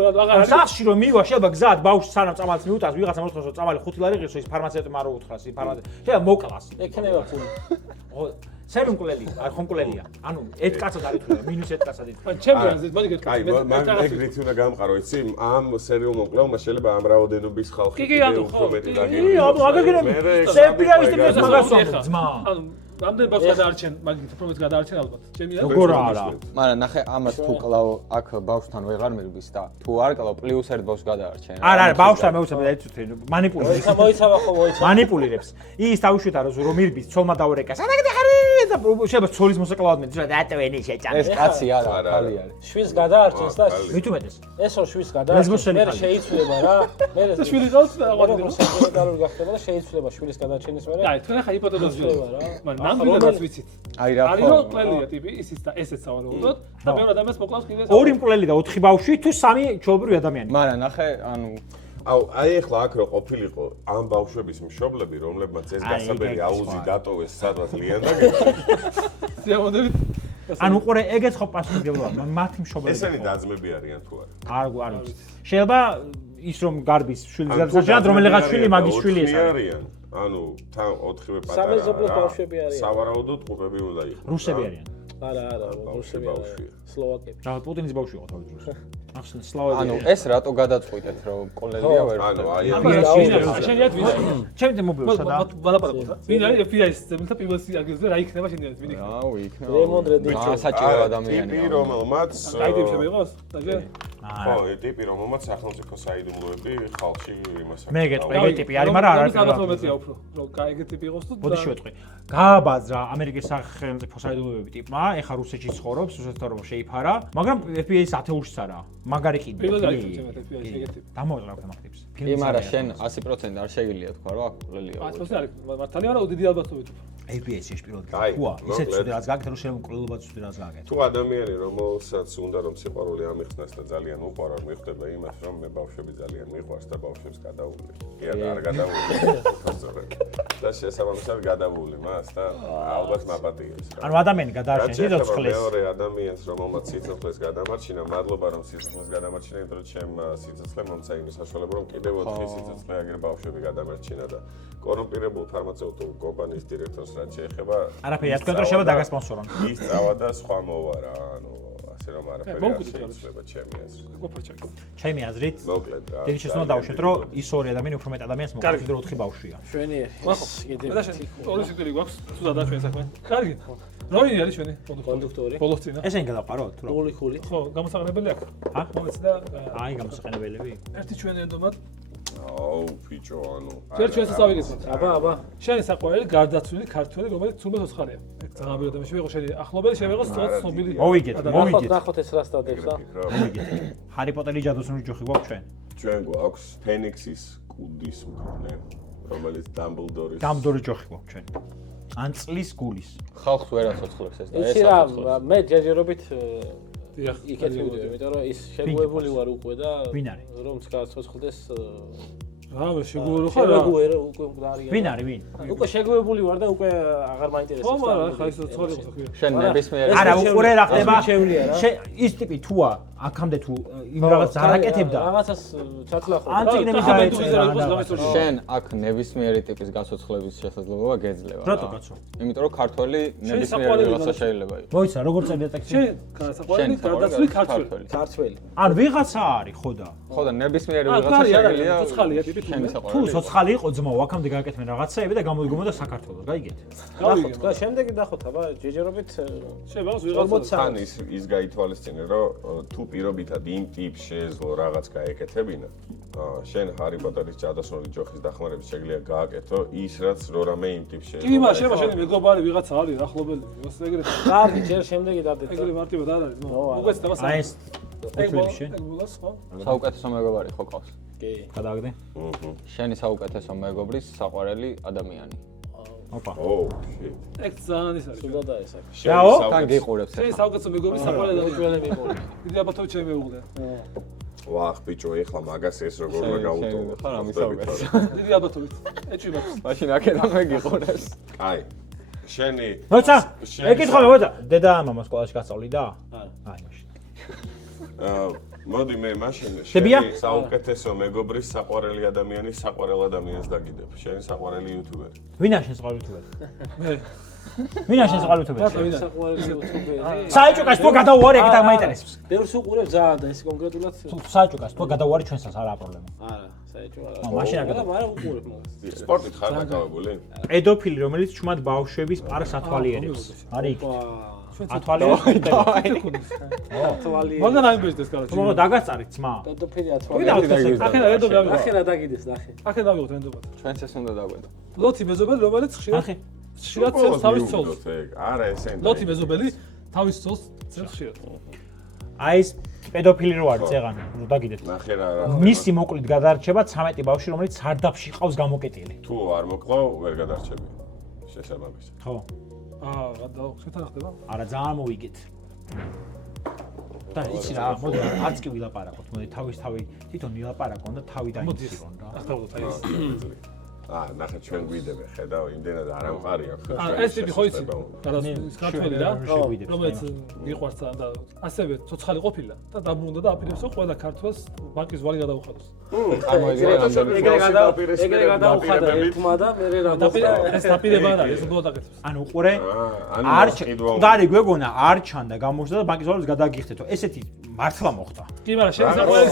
აღარ არის. სახში რომ მივა, შეიძლება გზად ბავშვს სანამ წამალს მიუტას, ვიღაცა მოთხოვს რომ წამალი 5 ლარი ღირსო, ის ფარმაცევტმა არ უუთხრას, ის ფარმაცევტი. შეიძლება მოკლას. ექნება ფული. ხო, სერიული მკვლელია, არ ხო მკვლელია. ანუ 1 კაცად არის თუ -1 კაცად არის. ჩემი აზრით, მოდი გეტყვი. კაი, მაგ ეგრით უნდა გამყარო, იცი, ამ სერიულმა მკვლელმა შეიძლება ამ რაოდენობის ხალხი კი, რატო, ხო, მეტი კი, დაგიგებინოს. აგერგენები სეპირაისტებს მაგას ვამბობ, ძმა. ანუ რამდენი ბავშვი გადაარჩენ, მაგით უფრო მეც გადაარჩენ ალბათ. ჩემი აზრით. როგორ არა? მაგრამ ნახე, ამას თუ კლავ აქ ბავშვთან ვეღარ მივდის და თუ არ კლავ პლუს 1 ბავშვს გადაარჩენ. არა, მოიცავ და ეცუთე, მანიპულირებს. მოიცავა ხო მოიცავა. მანიპულირებს. ის თავშეთა რომ მირბის, ცოლმა დაურეკა. სანაკეთე ხარი და შეიძლება ცოლის მოსაკლავად მეც რა დატოვენი შეჭამე. ეს კაცი არა, ხალი არის. შვილს გადაარჩენს და მithumetes. ეს რო შვილს გადაარჩენს, მე შეიცვლება რა. მე შვილი ყავს და აღარ სექრეტარული გახდება და შეიცვლება შვილის გადარჩენის მერე. აი, თქვენ ახლა იპოთეზას შეიცვლება რა. მაგრამ ნამდვილადაც ვიცით. აი რა არის რომ მკვლელია ტიპი, ისიც და ესეც სავარაუდოდ და მეორე ადამიანს მოკლავს კიდე. ორი მკვლელი და 4 ბავშვი თუ 3 ჩვეულებრივი ადამიანი. მაგრამ ნახე, ანუ აუ, აი ახლა აქ რო ყოფილიყო ამ ბავშვების მშობლები, რომლებმაც ეს გასაბერი აუზი დატოვეს სადღაც ლიანდაგებში. სიამოვნებით. ანუ უყურე ეგეც ხო პასუხისმგებლობა, მათი მშობლები. ესენი დაძმები არიან თუ არა? არ ვიცი. შეიძლება ის რომ გარბის შვილი ზარზაჭად რომელიღაც შვილი მაგის შვილი ეს არის. არიან. ანუ თან 4-ვე პატარა. სამეზობლოს ბავშვები არიან. სავარაუდოდ ყურები უნდა იყოს. რუსები არიან. არა, რუსები ბავშვია. სლოვაკები. რა პუტინის ბავშვი იყო თავის დროს. ახლა სლავები. ანუ ეს რატო გადაწყვიტეთ რომ მკვლელია ვერ ანუ აი შენიათ ვიცი. ჩემი მობილო სადა? ვალაპარაკობ რა. ვინ არის FBI-ის ძებელთა პირველი აგენტზე რა იქნება შენიათ ვინ იქნება? აუ, იქნება. რემონდ რედიჩო. საჭირო ადამიანი. ტიპი რომელმაც დაიდები შემიღოს? დაჟე? ხო, ტიპი რომელმაც სახელმწიფო საიდუმლოები ხალხში იმას აქვს. მე გეტყვი, ეგ ტიპი არის, მაგრამ არ არის. სამართლებელია უფრო. რომ ეგ ტიპი იყოს თუ მოდი შევეტყვი. გააბაზრა ამერიკის სახელმწიფო საიდუმლოები ტიპმა, ეხა რუსეთში ცხოვრობს, რუსეთთან რომ შეიფარა, მაგრამ FBI-ის ათეულშიც არა. მაგარი კიდე. პირველად არის ჩემთან FBI-ის ეგ ტიპი. დამოუკრა ამ ტიპს. მაგრამ შენ 100% არ შეგიძლია თქვა რომ აქ მკვლელია. 100% არის. მართალია რა უდიდი ალბათობით. APS-ში პირველად აი, გქვა, ისეთ მოკლედ. ცუდი რაც გაგეთ, რომ შეიძლება მკვლელობაც ცუდი რაც გაგეთ. თუ ადამიანი რომელსაც უნდა რომ სიყვარული ამიხსნას და ძალიან უყვარს, მიხვდება იმას, რომ მე ბავშვები ძალიან მიყვარს და ბავშვებს გადავული. კი არა, არ გადავული. და შესაბამისად გადავული მას და ალბათ მაპატიებს. ანუ ადამიანი გადაარჩენს სიცოცხლეს. მეორე ადამიანს რომელმაც სიცოცხლეს გადამარჩინა, მადლობა რომ სიცოცხლეს გადამარჩინა, იმიტომ რომ ჩემ სიცოცხლე მომცა იმის საშუალება რომ კიდევ 4 სიცოცხლე აგერ ბავშვები გადამარჩინა და კორუმპირებულ ფარმაცევტულ კომპანიის დირექტორს რაც შეეხება არაფერი, თქვენ რომ შეიძლება დაგასპონსორონ. ის წავა და სხვა მოვა რა, ანუ ასე რომ არაფერი არ მოვკვდით რა. შეიძლება ჩემი აზრით. გოფარჩაკო. ჩემი აზრით, მოკლედ რა. დიდი შეცდომა დავუშვათ, რომ ის ორი ადამიანი უფრო მეტ ადამიანს მოკლავს, ვიდრე 4 ბავშვია. შვენიერი. მახო. და შენ ორი სიკვდილი გვაქვს, თუ და ჩვენ საქმე. კარგი. როინი არის შენი კონდუქტორი. ბოლოს წინა. ესენი გადავყაროთ თუ რა? გული ხული. ხო, გამოსაყენებელი აქვს. ჰა? მომეც და აი, გამოსაყენებელები. ერთი ჩვენი ენდომად აუ, ფიჭო, ანუ ჩვენს წავიგეთ. აბა. შენი საყვარელი გარდაცვლილი ქართველი, რომელიც თურმე ცოცხალია. ეგ ძალიან ადამიანში ვიღო შენი ახლობელი შევიღო ცნობილი. მოვიგეთ, მოვიგეთ. ნახოთ ეს რა სტატებს რა. მოვიგეთ. ჰარი პოტერი ჯადოსნური ჯოხი გვაქვს ჩვენ. ჩვენ გვაქვს ფენიქსის კუდის მქონე, რომელიც დამბლდორის დამბლდორის ჯოხი გვაქვს ჩვენ. ან წლის გულის. ხალხს ვერ აცოცხლებს ეს და ეს იცი რა, აცოცხლებს. მე ჯერჯერობით დიახ, იქეთ მივიდე, იმიტომ რომ ის შეგუებული ვარ უკვე და ვინ არის? რომც გაცოცხლდეს რა შეგურო ხო რა. შეგუერე უკვე მგდარია. ვინ არის, ვინ? უკვე შეგუებული ვარ და უკვე აღარ მაინტერესებს. ხო, მაგრამ ხა ის ცოცხალი ხო. შენ ნებისმიერ არა, უყურე რა ხდება. შევლია რა. ის ტიპი თუა აქამდე თუ იმ რაღაც არაკეთებდა. რაღაცას ჩაცლახო. ან წიგნების გაეწევა. შენ აქ ნებისმიერი ტიპის გაცოცხლების შესაძლებლობა გეძლევა. რატო კაცო? იმიტომ რომ ქართველი ნებისმიერი საყვარელი რაღაცა შეიძლება იყოს. მოიცა, როგორ წერია ტექსტი? შენ საყვარელი გარდაცვლილი ქართველი. ქართველი. ან ვიღაცა არის, ხო და? ხო და ნებისმიერი აა, რაღაცა არის, შეიძლება ცოცხალია ტიპი. თუ ცოცხალი იყო ძმაო, აქამდე გააკეთებენ რაღაცეები და გამოდგომოდა საქართველოს, გაიგეთ? დახოთ, და შემდეგი დახოთ, აბა ჯეჯერობით შეიძლება ვიღაცა თან ის გაითვალისწინე, რომ თუ პირობითად იმ ტიპს შეეძლო რაღაც გაეკეთებინა, შენ ჰარი პოტერის ჯადოსნური ჯოხის დახმარებით შეგიძლია გააკეთო ის რაც რამე იმ ტიპს შეეძლო. კი, მაგრამ შეიძლება შენი მეგობარი ვიღაცა არის ახლობელი, ეგრეთ. კარგი, ჯერ შემდეგი დადეთ. ეგრე მარტივად არ არის, ნუ. უგეც და აი ეს ეგ ხო? საუკეთესო მეგობარი ხო ყავს? კი. გადააგდე? შენი საუკეთესო მეგობრის საყვარელი ადამიანი. ოპა. ო, შიტ. ეგ ძალიან ის არის. სულადა ეს აქ. რაო? თან გიყურებს შენი ახლა. საუკეთესო მეგობრის საყვარელი უჭველე მიყოლი. დიდი აბათოვი ჩემი მეუღლე. ვახ, ბიჭო, ეხლა მაგას ეს როგორ უნდა გაუტოვო. ხარ ამის საუკეთესო. დიდი აბათოვი. ეჭვი მაქვს. მაშინ აქედან მეგიყურებს. აი. შენი მოცა, ეკითხავ მოცა, დედა მამა სკოლაში გასწავლიდა? არა. აი მაშინ. მოდი მე მაშინ დებია? შენი საუკეთესო მეგობრის საყვარელი ადამიანის საყვარელ ადამიანს დაგიდებ. შენი საყვარელი იუთუბერი. ვინა შენ საყვარელი იუთუბერი? მე. ვინა შენ საყვარელი იუთუბერი? საყვარელი იუთუბერი. საეჭუკას თუ გადავუარი ეგ და მაინტერესებს. ბევრს უყურებ ძალიან და ეს კონკრეტულად თუ საეჭუკას თუ გადავუარი ჩვენსაც არაა პრობლემა. არა, საერთოდ არა. მაშინ არ არა, მაგრამ უყურებ მაგას. სპორტით ხარ დაკავებული? პედოფილი რომელიც ჩუმად ბავშვების პარს ათვალიერებს. არის იქ. ათვალიერებს? ათვალიერებს. მაგან აიმბეჭდეს კაროჩი. თუმცა დაგასწარით ძმა. პედოფილი ვიდა ათვალიერებს. ახლა რედობ დავიღო. ახლა დაგიდეს, ნახე. ახლა დავიღოთ რედობად. ჩვენც ეს უნდა დაგვედა. ლოთი მეზობელი რომელიც ხშირად ახი. ხშირად ცელს თავის ცოლს. არა, ესენ. ლოთი მეზობელი თავის ცოლს ცელს ხშირად. აი ეს პედოფილი რო არის წეღან, რო დაგიდეთ. ნახე რა. მისი მოკლით გადარჩება 13 ბავშვი რომელიც სარდაფში ყავს გამოკეტილი. თუ არ მოკლავ, ვერ გადარჩები. შესაბამისად. ხო. და შეთან ხდება? არა ძალიან მოვიგეთ. და იცი რა, მოდი არც კი ვილაპარაკოთ, მოდი თავი თვითონ ვილაპარაკონ და თავი დაიმსირონ რა. ახლა ვთქვათ აი ეს. ნახე ჩვენ გვიდებე, ხედავ, იმდენად არ ამყარია ხო. ეს ტიპი ხო იცი? რაღაც ქართველი რა, შეგვიდებს, რომელიც მიყვარს და ასევე ცოცხალი ყოფილა და დაბრუნდა და აპირებსო ყველა ქართველს ბანკის ვალი გადაუხადოს. წარმოიდგინე რამდენი ეგრე გადაუხადა ერთმა და მე რა ეს დაპირება არ არის, ეს უბრალოდ აკეთებს. ანუ უყურე ანუ არ ყდარი გვეგონა არ ჩანდა გამოჩნდა და ბანკის ვალებს გადააგიხდეთო. ესეთი მართლა მოხდა. კი, მაგრამ შენი საყვარელი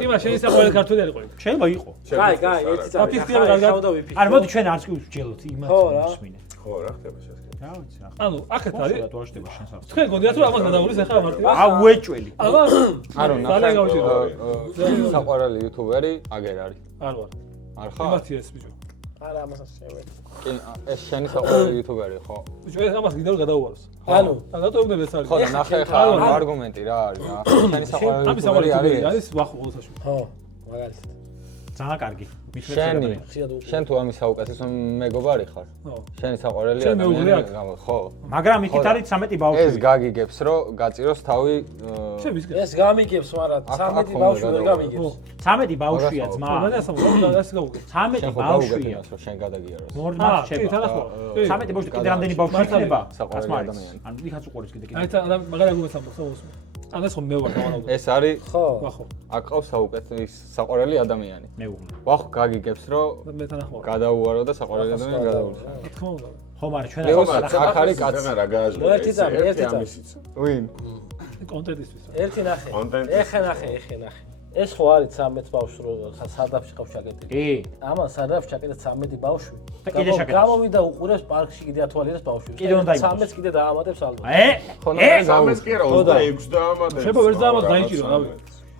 კი, მაგრამ შენი საყვარელი ქართველი არ იყო. შეიძლება იყო. კაი, ერთი წამი. დაფიქრე კარგად. არა მოდი ჩვენ არც კი ვსჯელოთ იმათ მოსმინე. ხო, რა ხდება შესაძლოა. რა ვიცი რა. ანუ ახეთ არის რა თუ არ შეხება შენ საფრთხე. თქვენ გონიათ რომ ამას გადავურის ახლა მარტივად. უეჭველი. აბა არო ძალიან გავუჭირდა. საყვარელი იუთუბერი აგერ არის. არ ვარ. არ ხარ? იმათია ეს ბიჭო. არა, ამასაც შევედი. კი, ეს შენი საყვარელი იუთუბერი ხო? ბიჭო ეს ამას გინდა რომ გადაუვაროს. ანუ რატო უნდა ეს არის? ხო და ნახე ხა არგუმენტი რა არის რა. შენი საყვარელი ამის იუთუბერი საყვარელი არის. არის ვახო ყოველსაში. ხო, მაგალითად. ძალიან კარგი. შენ თუ ამის საუკეთესო მეგობარი ხარ? ხო. შენი საყვარელი შენ მეუღლე აქ? ხო. მაგრამ იქით არის 13 ბავშვი. ეს გაგიგებს რომ გაწიროს თავი შენ ვისკენ. ეს გამიგებს, მაგრამ 13 ბავშვი ვერ გამიგებს. 13 ბავშვია ძმა. მანე ასა რომ ეს გავუგე. 13 ბავშვია. რომ შენ გადაგიაროს. მორდა კი, შეება. თანახმო. 13 ბავშვი კიდე რამდენი ბავშვი იქნება? საყვარელი ადამიანი. ანუ ვიღაც უყურებს კიდე აი თან მაგარი აგუგებს ამბობს მოსმე. ან ეს ხომ მე ვარ დავანაუდა. ეს არის ხო. ვახო. აქ ყავს საუკეთესო საყვარელი ადამიანი. მეუღლე. ვახ გაგიგებს რომ მე თანახმო. გადაუარო და საყვარელი ადამიანი გადაუარო. რა თქმა უნდა. ხო, მაგრამ ჩვენ აქ არის კაცი. რა გააზრდა? ერთი ამისიც. ვინ? კონტენტისთვის. ერთი ნახე. კონტენტი. ეხე ნახე. ეს ხო არის 13 ბავშვი რო სარდაფში ყავს ჩაკეტილი. კი. ამან სარდაფში ჩაკეტა 13 ბავშვი. და კიდე ჩაკეტავს. გამოვიდა უყურებს პარკში კიდე ათვალიერებს ბავშვებს. კიდე უნდა იმოს. 13 კიდე დაამატებს ალბათ. ხო და სამეს კი რა 26 დაამატებს. შეიძლება ვერ დაამატ დაიჭირო, რავი.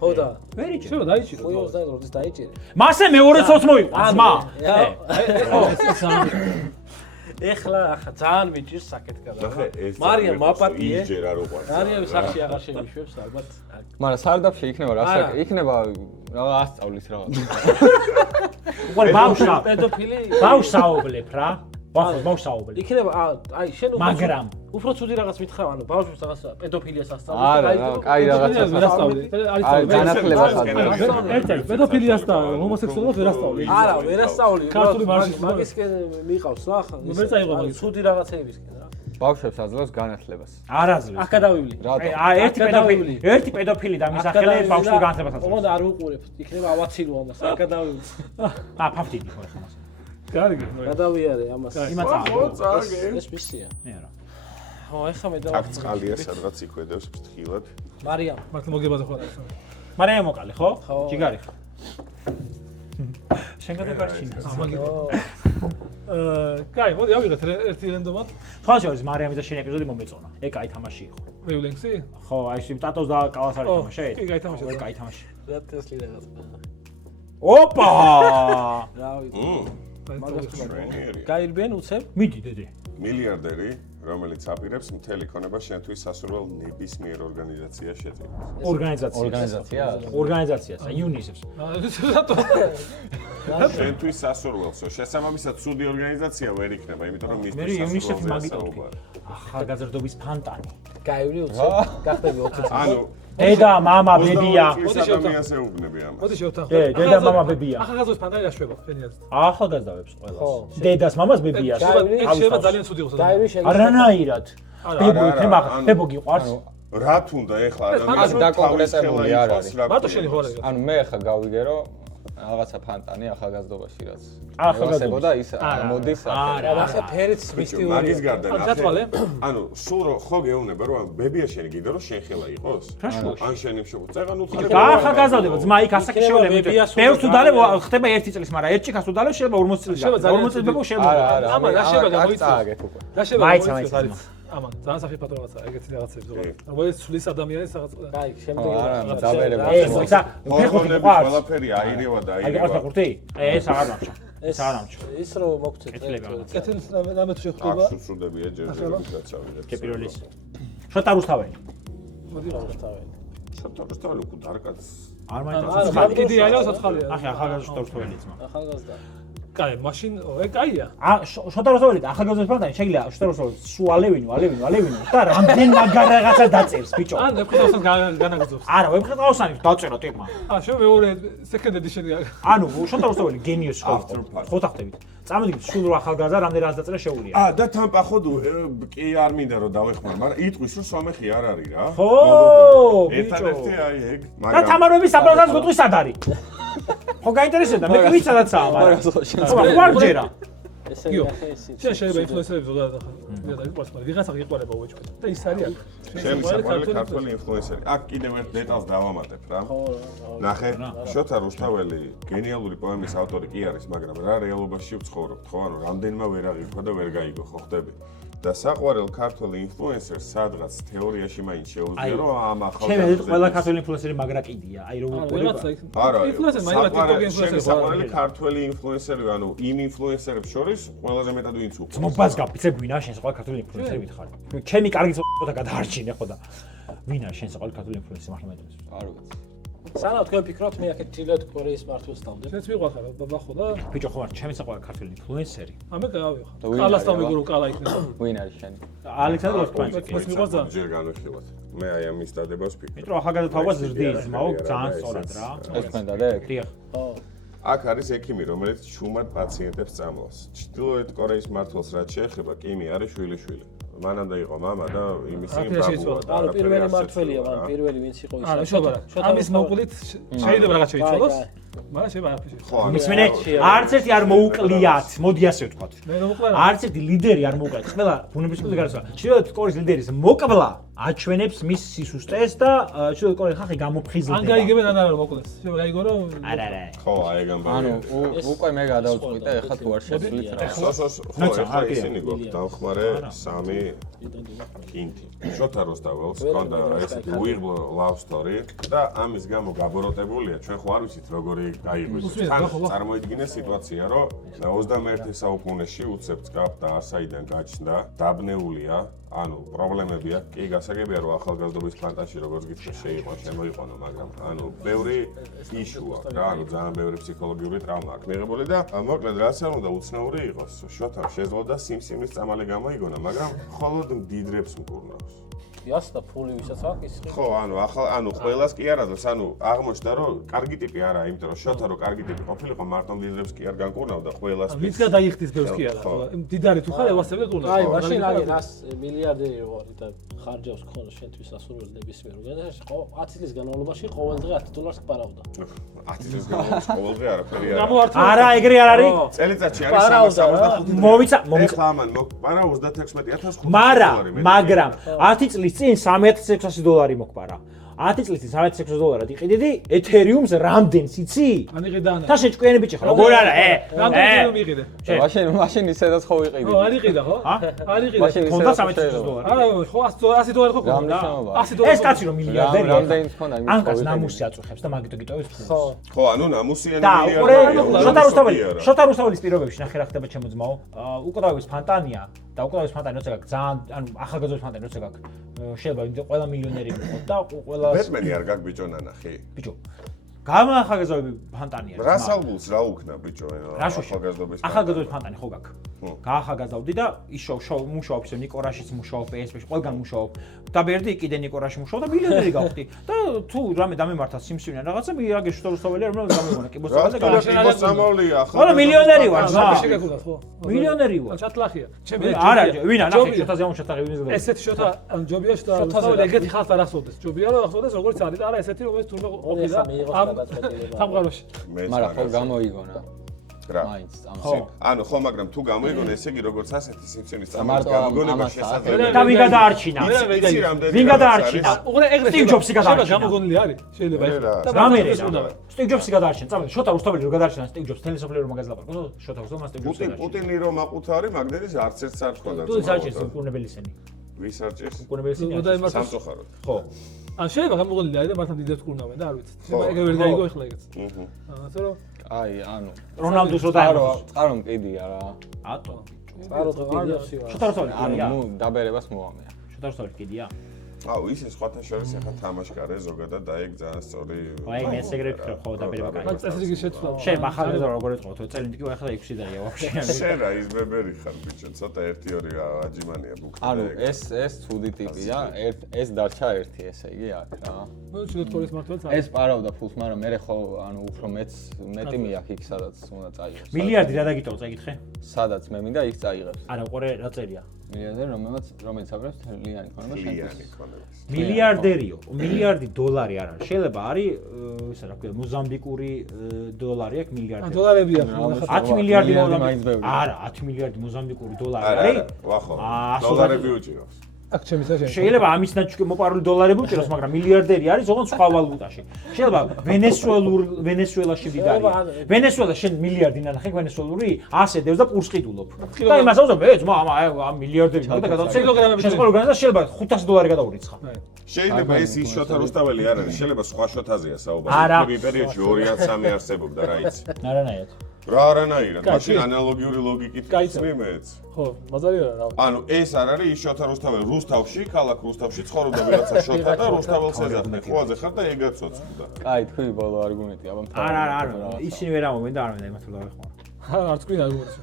ხო და ვერი შეიძლება დაიჭირო. ხო 22 დაიჭირე. მასე მეორე ცოც მოიყვა ძმა. ეხლა ახლა ძალიან მიჭირს საკეთკა და. ნახე ეს მარიამ მაპატიე. ისჯერ არ უყვარს. მარიამი სახში აღარ შემიშვებს ალბათ. მაგრამ სარდაფში იქნება რა საკე იქნება რა ასწავლის რა უყურე ბავშვა პედოფილი ბავშვსაუბრებ რა ვახო ბავშვსაუბრებ იქნება აი შენ მაგრამ უფრო ცუდი რაღაც მითხრა ანუ ბავშვს რაღაც პედოფილიას ასწავლე არა კაი რაღაცა ვერ ასწავლე. აი განათლება ხდება ერთ-ერთი პედოფილიას და ჰომოსექსუალობას ვერ ასწავლე. არა ვერ ასწავლე ქართული მარქსიზმი მაგისკენ მიყავს რა ხა ვერ წაიღო მაგის. ცუდი რაღაცეებისკენ რა ბავშვებს აძლევს განათლებას არაზრს აქ გადავივლი ერთი პედოფილი და მისახელე ბავშვს განათლებას აწევს ოღონდ არ უყურებ იქნება ავაცილო ამას აქ გადავივლი ფაფტიდი ხო ხა მას კარგი. გადავიარე ამას იმაცა ეს მისია მე არა ხო ეხა მე აქ წყალია სადღაც იქვედებს ფრთხილად. მარიამ მართლა მოგებაზე ხო არის. მარიამ მოკალე ხო? ხო. ჯიგარი ხო? შენ გადაგარჩინა. კაი, მოდი ავიღეთ ერთი რენდომად. სხვა შორის მარიამი და შენი ეპიზოდი მომეწონა. კაი თამაში იყო. ვეულენქსი? ხო, აი ეს ტატოს და კალას არის თამაში. კი, კაი თამაში. კაი თამაში. რა ტესლი რაღაც. ოპა! რა ვიცი. ტრენერი. გაირბენ უცებ? მიდი დედი. მილიარდერი, რომელიც აპირებს მთელი ქონება შენთვის სასურველ ნებისმიერ ორგანიზაციაში შეწყვეტს. ორგანიზაციას, UNICEF-ს. შენთვის სასურველსო, შესაბამისად ცუდი ორგანიზაცია ვერ იქნება, იმიტომ რომ მე მისთვის UNICEF-ს სასურველზეა მაგიტოვდი. საუბარი. ახალგაზრდობის ფანტანი. გაივლი უცებ? გახდები 20 წელი. ანუ დედა, მამა, ბებია. მოდი ადამიანს ეუბნები ამას. მოდი შევთანხმდით. დედა, მამა, ბებია. ახალგაზრდობის ფანტანი რა შვება, ფენიად. ახალგაზრდებს ხო. ყველას. დედას, მამას, ბებიას. შეიძლება ძალიან ცუდი იყოს. გაივლი შეგიძლია. არანაირად. ბებო იქნება, ბებო გიყვარს. რა თუნდა ეხლა მას დაკონკრეტებული არ არის. მარტო შენი ხო არის? ანუ მე ხა გავიგე რომ რაღაცა ფანტანი ახალგაზრდობაში რაც ახალგაზრდობა და ის მოდის არა ახლა ფერიც მისტიური. მაგის გარდა გაწვალე? ანუ სულ ხო გეუბნება რომ ბებია შენი გიდო რომ შენ ხელა იყოს? ან შენი მშობლი. წეგან უთხარი. ახალგაზრდობა ძმა იქ ასაკი შეუძლია. ბევრ თუ დალე ხდება 1 წლის, მაგრამ 1 ჭიქას თუ დალე შეიძლება 40 წლის. 40 წლის ბებო შეიძლება. ამა რა შეიძლება გამოიწვიოს? წააგეთ უკვე. რა შეიძლება მაიცა, გამოიწვიოს? მაიცა. ამან ძალიან საფეხბურთო რაღაცა, ეგეთი რაღაცები ზოგადად. რომელიც ცulis ადამიანის რაღაც. კაი, შემდეგი არა, რაღაცა. დაბერება. ეს ისა ჰორმონები ფეხბურთი ყველაფერი აირევა და აი აირევა. გიყავს ხურთი? ეს აღარ დამჭა. ეს აღარ დამჭა. ის რო მოგწეთ. კეთილს რამე თუ შეხვდება. აქ სუსუდებია ჯერჯერობით გაცავიდეთ. კი პირველი ის. შოთა რუსთაველი. მოდი თავი. შოთარუსთაველი უკვე დარკაც. არ მაინც. ახალი კიდე არა საცხალია. ახი ახალგაზრდა რუსთაველი ძმა. ახალგაზრდა. კაი, მაშინ კაია. შოთა რუსთაველი და ახალგაზრდა ფანტანი შეგიძლია შოთა რუსთაველი სულ ალევინო და რამდენ მაგარ რაღაცას დაწერს ბიჭო. ან ვებხეთავსან განაგზობს. არა, ვებხეთავსანი დაწერო ტიპმა. შენ მეორე second edition. ანუ შოთა რუსთაველი გენიოსი ხო? ხო თახტებით. წამოდით სულ რო ახალგაზრდა რამდენ რაღაც დაწერა შეუულია. და თან პახოდ კი არ მინდა რომ დავეხმარ, მაგრამ იტყვის რომ სომეხი არ არის რა. ხო, ბიჭო. ერთადერთი აი ეგ, და მაგრამ თამარების საბრალდას გეტყვის სად არის? ხო გაინტერესებდა, მე ვიცი სადაცაა, მაგრამ ხო ვარჯერა. ესე იო. ნახე ისიც. შენ შეიძლება ინფლუენსერები ზოგადად ახლა. მე და ვიყვარს, მაგრამ ვიღაცა გიყვარება უეჭვით. და ის არის აქ. შენი საყვარელი ქართველი ინფლუენსერი. აქ კიდევ ერთ დეტალს დავამატებ რა. ნახე, შოთა რუსთაველი გენიალური პოემის ავტორი კი არის, მაგრამ რა რეალობაში ვცხოვრობთ, ხო? ანუ რამდენმა ვერ აღიქვა და ვერ გაიგო, ხო ხდები? და საყვარელ ქართველი ინფლუენსერს სადღაც თეორიაში მაინც შეუძლია რომ ამ ჩემი აზრით ყველა ქართველი ინფლუენსერი მაგრა კიდია. აი რომ ვიღაცა იქ. არა, ინფლუენსერი მაინც TikTok-ი ინფლუენსერი საყვარელი ქართველი ინფლუენსერი, ანუ იმ ინფლუენსერებს შორის ყველაზე მეტად ვინც უყვარს. მობას გაფიცებ ვინა შენ საყვარელი ქართველი ინფლუენსერი ვითხარი. ჩემი კარგი ცოტა გადაარჩინე ხო და ვინა შენ საყვარელი ქართველი ინფლუენსერი მართლა მეტყვი. არ ვიცი. სანამ თქვენ ფიქრობთ მე აქეთ დილოთ კორეის მართვას დავდებ. შენც ვიყვარხარ ბაბა ხო და ბიჭო ხო არ ჩემი საყვარელი ქართველი ინფლუენსერი. ამე გავიხარ. კალასთან მეგორო კალა იქნება. ვინ არის შენი? ალექსანდრე ლოსპანჭი. მას მიყვარს ძალიან. ჯერ განვიხილოთ. მე აი ამის დადებას ვფიქრობ. მეტრო ახალგაზრდა თაობას ზრდის ძმაო ძალიან სწორად რა. ეს თქვენ დადեք? დიახ. ხო. აქ არის ექიმი, რომელიც ჩუმად პაციენტებს წამლავს. ჩრდილოეთ კორეის მმართველს რაც შეეხება, კიმი არის შვილიშვილი. მანამდე იყო მამა და იმისი ბაბუა. ანუ პირველი მმართველია, მან პირველი ვინც იყო ის. არა, შობა რა. ამის მოყვლით შეიძლება რაღაც შეიცვალოს. მაგრამ შეიძლება არაფერი. ხო, მისმენე არც ერთი არ მოუკლიათ. მოდი ასე ვთქვათ. მე რომ მოყლა. არც ერთი ლიდერი არ მოუკლიათ. ყველა ბუნების კულტურის გარსა. ჩრდილოეთ კორეის ლიდერის მოკლა აჩვენებს მის სისუსტეს და ჩრდილოეთ კორეის ხალხი გამოფხიზლდება. ან გაიგებენ ან არა მოკლეს. შეიძლება გაიგო რომ არა. ხო, აი ეგ ამბავი. ანუ უკვე მე გადავწყვიტე, ეხლა თუ არ შეცვლით რა. ხო, ეხლა ისინი გვაქვს დავხმარე 3 კინთი. შოთა რუსთაველს ჰქონდა ესეთი უიღბლო love story და ამის გამო გაბოროტებულია. ჩვენ ხო არ ვიცით როგორი გაიღვიძა. თან წარმოიდგინე სიტუაცია, რომ 21 საუკუნეში უცებ წკაფ და არსაიდან გაჩნდა, დაბნეულია, ანუ პრობლემები აქვს. კი გასაგებია რომ ახალგაზრდობის ფანტაში როგორც გითხრა შეიყვანს, შემოიყვანო, მაგრამ ანუ ბევრი issue აქვს რა, ანუ ძალიან ბევრი ფსიქოლოგიური ტრავმა აქვს მიღებული და მოკლედ რაც არ უნდა უცნაური იყოს. შოთა შეძლო სიმსივნის წამალი გამოიგონა, მაგრამ მხოლოდ მდიდრებს მკურნავს. იას და ფული ვისაც აქვს ის. ხო, ანუ ყველას კი არა, ანუ აღმოჩნდა რომ კარგი ტიპი არაა, იმიტომ რომ შოთა რო კარგი ტიპი ყოფილიყო, მარტო მდიდრებს კი არ განკურნავდა ყველას. ვინც გადაიხდის ბევრს კი არა. მდიდარი თუ ხარ, ევასები კურნავს. აი, მაშინ აგერ 100 მილიარდერი რო არის და ხარჯავს ქონდა შენთვის სასურველი ნებისმიერ ორგანიზაციაში, 10 წლის განმავლობაში ყოველ დღე $10 გპარავდა. 10 წლის განმავლობაში ყოველ დღე არაფერი არა. არა, ეგრე არ არის. წელიწადში არის 365 მოვიცა. ეხლა ამან მოკპარა 36500 მაგრამ 10 წლის წინ $3600 მოკპარა. 10 წლის წინ $1,600 იყიდი ეთერიუმს რამდენს იცი? ან იყიდა ანა. თა შეჭკვიანი ბიჭი ხარ, როგორ არა, რამდენი მიყიდე? მაშინ ისედაც ხო ვიყიდი. ხო, არ იყიდა ხო? არ იყიდა. მაშინ თონდა $1,600. არა, ხო $100 ხო ქონდა. $100 ეს კაცი რომ მილიარდერია. რამდენიც ქონდა იმის ანკას ნამუსი აწუხებს და მაგიტო გიტოვებს ფულს. ხო, ანუ ნამუსიანი და უყურე მილიარდერია. შოთა რუსთაველის პირობებში ნახე რა ხდება ჩემო ძმაო. უკრავის ფანტანია და უკრავის ფანტანი როცა გაქვს ძალიან ანუ ახალგაზრდობის ფანტანი როცა გაქვს შეიძლება ყველა მილიონერი ვიყოთ და ყველა ბეტმენი არ გაქვს ბიჭო ნანახი. ბიჭო გამახალგაზრდობის ფანტანია. რასალბულს რა უკნა ბიჭო ახალგაზრდობის ფანტანი ხო გაქვს. გაახალგაზრდავდი და ის მუშაობს ნიკორაშიც მუშაობ PSP-ში ყველგან მუშაობ. და ბერდი კიდე ნიკორაში მუშაობ და მილიონერი გავხდი. და თუ რამე დამემართა სიმსივნე რაღაცა მიაგე შოთარუსთაველი რომელიც გამიგონა კიბოსაბაზე გაშენდა სამავლია ახლა. ხო მილიონერი ვარ ზა. შეგეკუდა ხო? მილიონერი ვარ. ჩათლახია. არა ვინა ნახე შოთაზე ამოშეთაღი ვინზე. ესეთი შოთა ჯობია შოთა ეგეთი ხალხს არ ახსოვდეს. ჯობია რომ ახსოვდეს როგორც არის და არა ესეთი რომელიც თურმე ყოფილა სამყაროში. მაგრამ ხო გამოიგონა. რა. მაინც ხო. ანუ ხო, მაგრამ თუ გამოიგონა, ესე იგი როგორც ასეთი სიმსივნის წამოწ გამოგონება შესაძლებელია. და ვინ გადაარჩინა? ვინ გადაარჩინა? უყურე ეგრე სტივ ჯობსი გადაარჩინა. გამოგონილი არის. შეიძლება ეს. რა მერე? სტივ ჯობსი გადაარჩინა. წამოდი, შოთა რუსთაველი რო გადაარჩინა სტივ ჯობსი, თელესოფლიო რო მაგას ლაპარაკო, შოთა რუსთაველმა სტივ ჯობსი გადაარჩინა. პუტინი რომ აყუთარი, მაგდენის არც ერთს არ თქონდა. თუ საჭირს უკუნებელისენი. ვის არჭერს? უკუნებელისენი. სამწუხაროდ. ხო. ან შეიძლება გამოგონილი არის და მართლა დიდად კურნავენ და არ ვიცი. შეიძლება ეგ ვერ გაიგო ეხლა ეგეც. ასე რომ აი, ანუ რონალდუს რო დაემო. წყარო მყიდია რა. ატო. წყარო დღეებში ვარ. შოთა რუსთაველი. ანუ დაბერებას მოვამეა. შოთა რუსთაველი კიდია. აუ, ისე სხვათა შორის ახლა თამაშკარე ზოგადად და ეგ ძალიან სწორი. აი, მე ეგრე ვქრებ ხო დაბერება მაგ კაი. წესრიგის შეცვლა. შენ ახალგაზრდა როგორ ეწყო თუ წელი ტიკი ახლა 6 დარია ვაფშე. შენ რა ის მებერი ხარ ბიჭო, ცოტა 1-2 აჯიმანია ბუქი. ანუ ეს ცუდი ტიპია, ეს დარჩა ერთი ესე იგი აქ რა. ნუ შედთქორის მართლაც ეს პარავდა ფულს, მაგრამ მე ხო ანუ უფრო მეტი მიაქ იქ სადაც უნდა წაიღოს. მილიარდი რა დაგიტოვო წაიკითხე? სადაც მე მინდა იქ წაიღებს. არა, უყურე რა წერია? მილიარდერი რომელიც აკრებს თლიანი ქონება ლიანი ქონებს. მილიარდერიო, მილიარდი დოლარი არ არის. შეიძლება არის ისა რა ქვია, მოზამბიკური დოლარი აქვს მილიარდი. დოლარები აქვს. 10 მილიარდი მაინც ბევრი. არა, 10 მილიარდი მოზამბიკური დოლარი არა, არის. ვახო. 100 დოლარები უჭირავს. აქ ჩემი საშენ. შეიძლება ამის ნაჩვენები მოპარული დოლარები უჭიროს, მაგრამ მილიარდერი არის ოღონდ სხვა ვალუტაში. შეიძლება ვენესუელაში ვიდარია. ვენესუელა შენ მილიარდი ნახე ვენესუელური, ასე დევს და პურს ყიდულობ. და იმას აუზობ, ძმა, ამ მილიარდერი და გადავწე კილოგრამები. შენ სხვა ორგანიზაცია შეიძლება $500 გადაურიცხა. შეიძლება ეს ის შოთა რუსთაველი არ არის, შეიძლება სხვა შოთაზეა საუბარი. არა. იმ პერიოდში 2-3 არსებობდა რა იცი. არანაირად. რა არანაირად, მაშინ ანალოგიური ლოგიკით ვცნი მეც. ხო, მაზარია რა. ანუ ეს არ არის ის შოთა რუსთაველი რუსთავში, ქალაქ რუსთავში ცხოვრობდა ვიღაცა შოთა და რუსთაველს ეძახდა. ხოაზე ხარ და ეგაც ოცოდა. კაი, თქვი ბოლო არგუმენტი, აბა მთავარი. არა, ისინი ვერ ამოვენ და არ მინდა იმათ რომ დავეხმარო. არ თქვი არგუმენტი.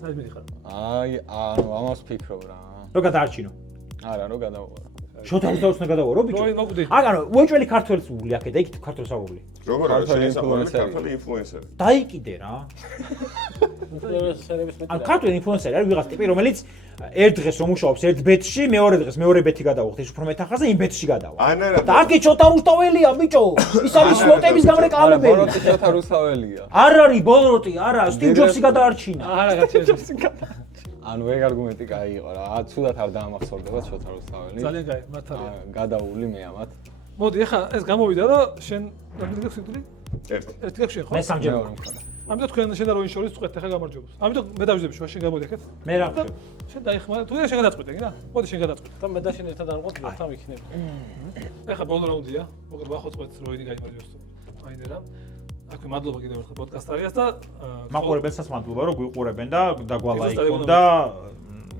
საერთოდ მიხარ. აი, ანუ ამას ფიქრობ რა. რო გადაარჩინო. არა, რო გადავყო. შოთა რუსთაველს უნდა გადავარო ბიჭო. როი მოგვდი. აგანო, უეჭველი ქართველს ვული აქე და იქით ქართველს აღული. როგორ არის ქართველი შესაძლებელი ინფლუენსერი. ქართველი ინფლუენსერი? დაიკიდე რა. ინფლუენსერების მეტი. ან ქართველი ინფლუენსერი არის ვიღაც ტიპი, რომელიც ერთ დღეს რომ მუშაობს ერთ ბეთში, მეორე დღეს მეორე ბეთი გადავუხთ, ის უფრო მეტახას და იმ ბეთში გადავა. ანერა და აქ შოთა რუსთაველია ბიჭო. ის არის სლოტების გამრეკამებელი. ბოროტი შოთა რუსთაველია. არ არის ბოლოტი, არა, სტივ ჯობსი გადაარჩინა. არა, გაჩერდეს. ანუ ეგ არგუმენტი კაი იყო რა. ცუდად არ დაამახსოვრდება შოთა რუსთაველი. ძალიან კაი, მართალია. გადაული მე ამათ. მოდი, ახლა ეს გამოვიდა და შენ რამდენი გაქვს სიტყვი? ერთი გაქვს შენ ხო? მე სამჯერ მეორე მქონდა. ამიტომ თქვენ შენ და როინ შორის წყვეთ ახლა გამარჯვებას. ამიტომ მე დავიძები შუაში, შენ გამოდი აქეთ. მე რა ვქო? შენ დაიხმარა, თუ შენ გადაწყვეტე, გინდა? მოდი შენ გადაწყვეტე. და მე და შენ ერთად არ მყოფილ, თან ვიქნები. ახლა ბოლო რაუნდია, მოკლედ ვახოწყვეთ როინი გაიმარჯვოს თუ აინე რა. აკვი მადლობა კიდევ ერთხელ პოდკასტარიას და მაყურებელსაც მადლობა რომ გვიყურებენ და დაგვალაიქონ და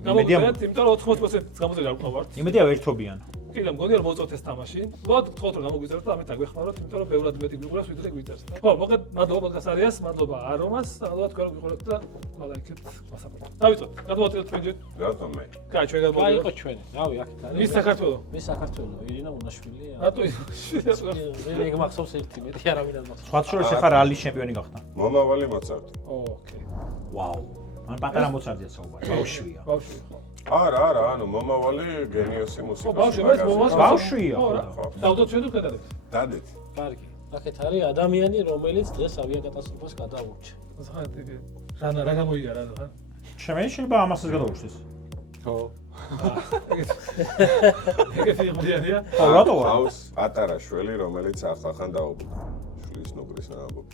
იმედია გამოვიდეთ, იმიტომ რომ 80%-ს გამოძერა არ ვყავართ. იმედია ვერთობიან. კი და მგონია რომ მოუწევთ ეს თამაში. მოდ გთხოვთ რომ გამოგვიწეროთ და ამით აგვეხმაროთ, იმიტომ რომ ბევრად მეტი გვიყურებს, ვიდრე გვიწერს. ხო, მოკლედ მადლობა პოდკასტარიას, მადლობა არომას, მადლობა თქვენ რომ გიყურებთ და ლაიქეთ გასაბოლოო. დავიწყოთ. გადავაწყვეტეთ თქვენ ჯერ. რატომ მე? კაი, ჩვენ რა გადავწყვეტეთ. იყო ჩვენი? რავი, აქეთ არის. ვის საქართველო? ვის საქართველო? ირინა უნაშვილი. რატო ის? მე ეგ მახსოვს ერთი, მეტი არავინ არ მახსოვს. სხვა შორის ახლა რალის ჩემპიონი გახდა. მომავალი მოცარტი. ოკეი. ვაუ. მან პატარა მოცარტია საუბარი. ბავშვია. ბავშვი ხო. არა, ანუ მომავალი გენიოსი ხო, მუსიკოსი. ბავშვი, მე მომავალ ბავშვია. დავდოთ ჩვენ თუ გადადეთ. დადეთ. კარგი. აქეთ არის ადამიანი, რომელიც დღეს ავიაკატასტროფას გადაურჩა. რა გამოიგა რა. ჩემი შეიძლება ამასაც გადავუშვის. ხო. ეგეთი მოდიადია. ხო, რატო? ჰყავს პატარა შვილი, რომელიც ახალხან დაუბრუნდა. შვილის ნუკრის ამბობ.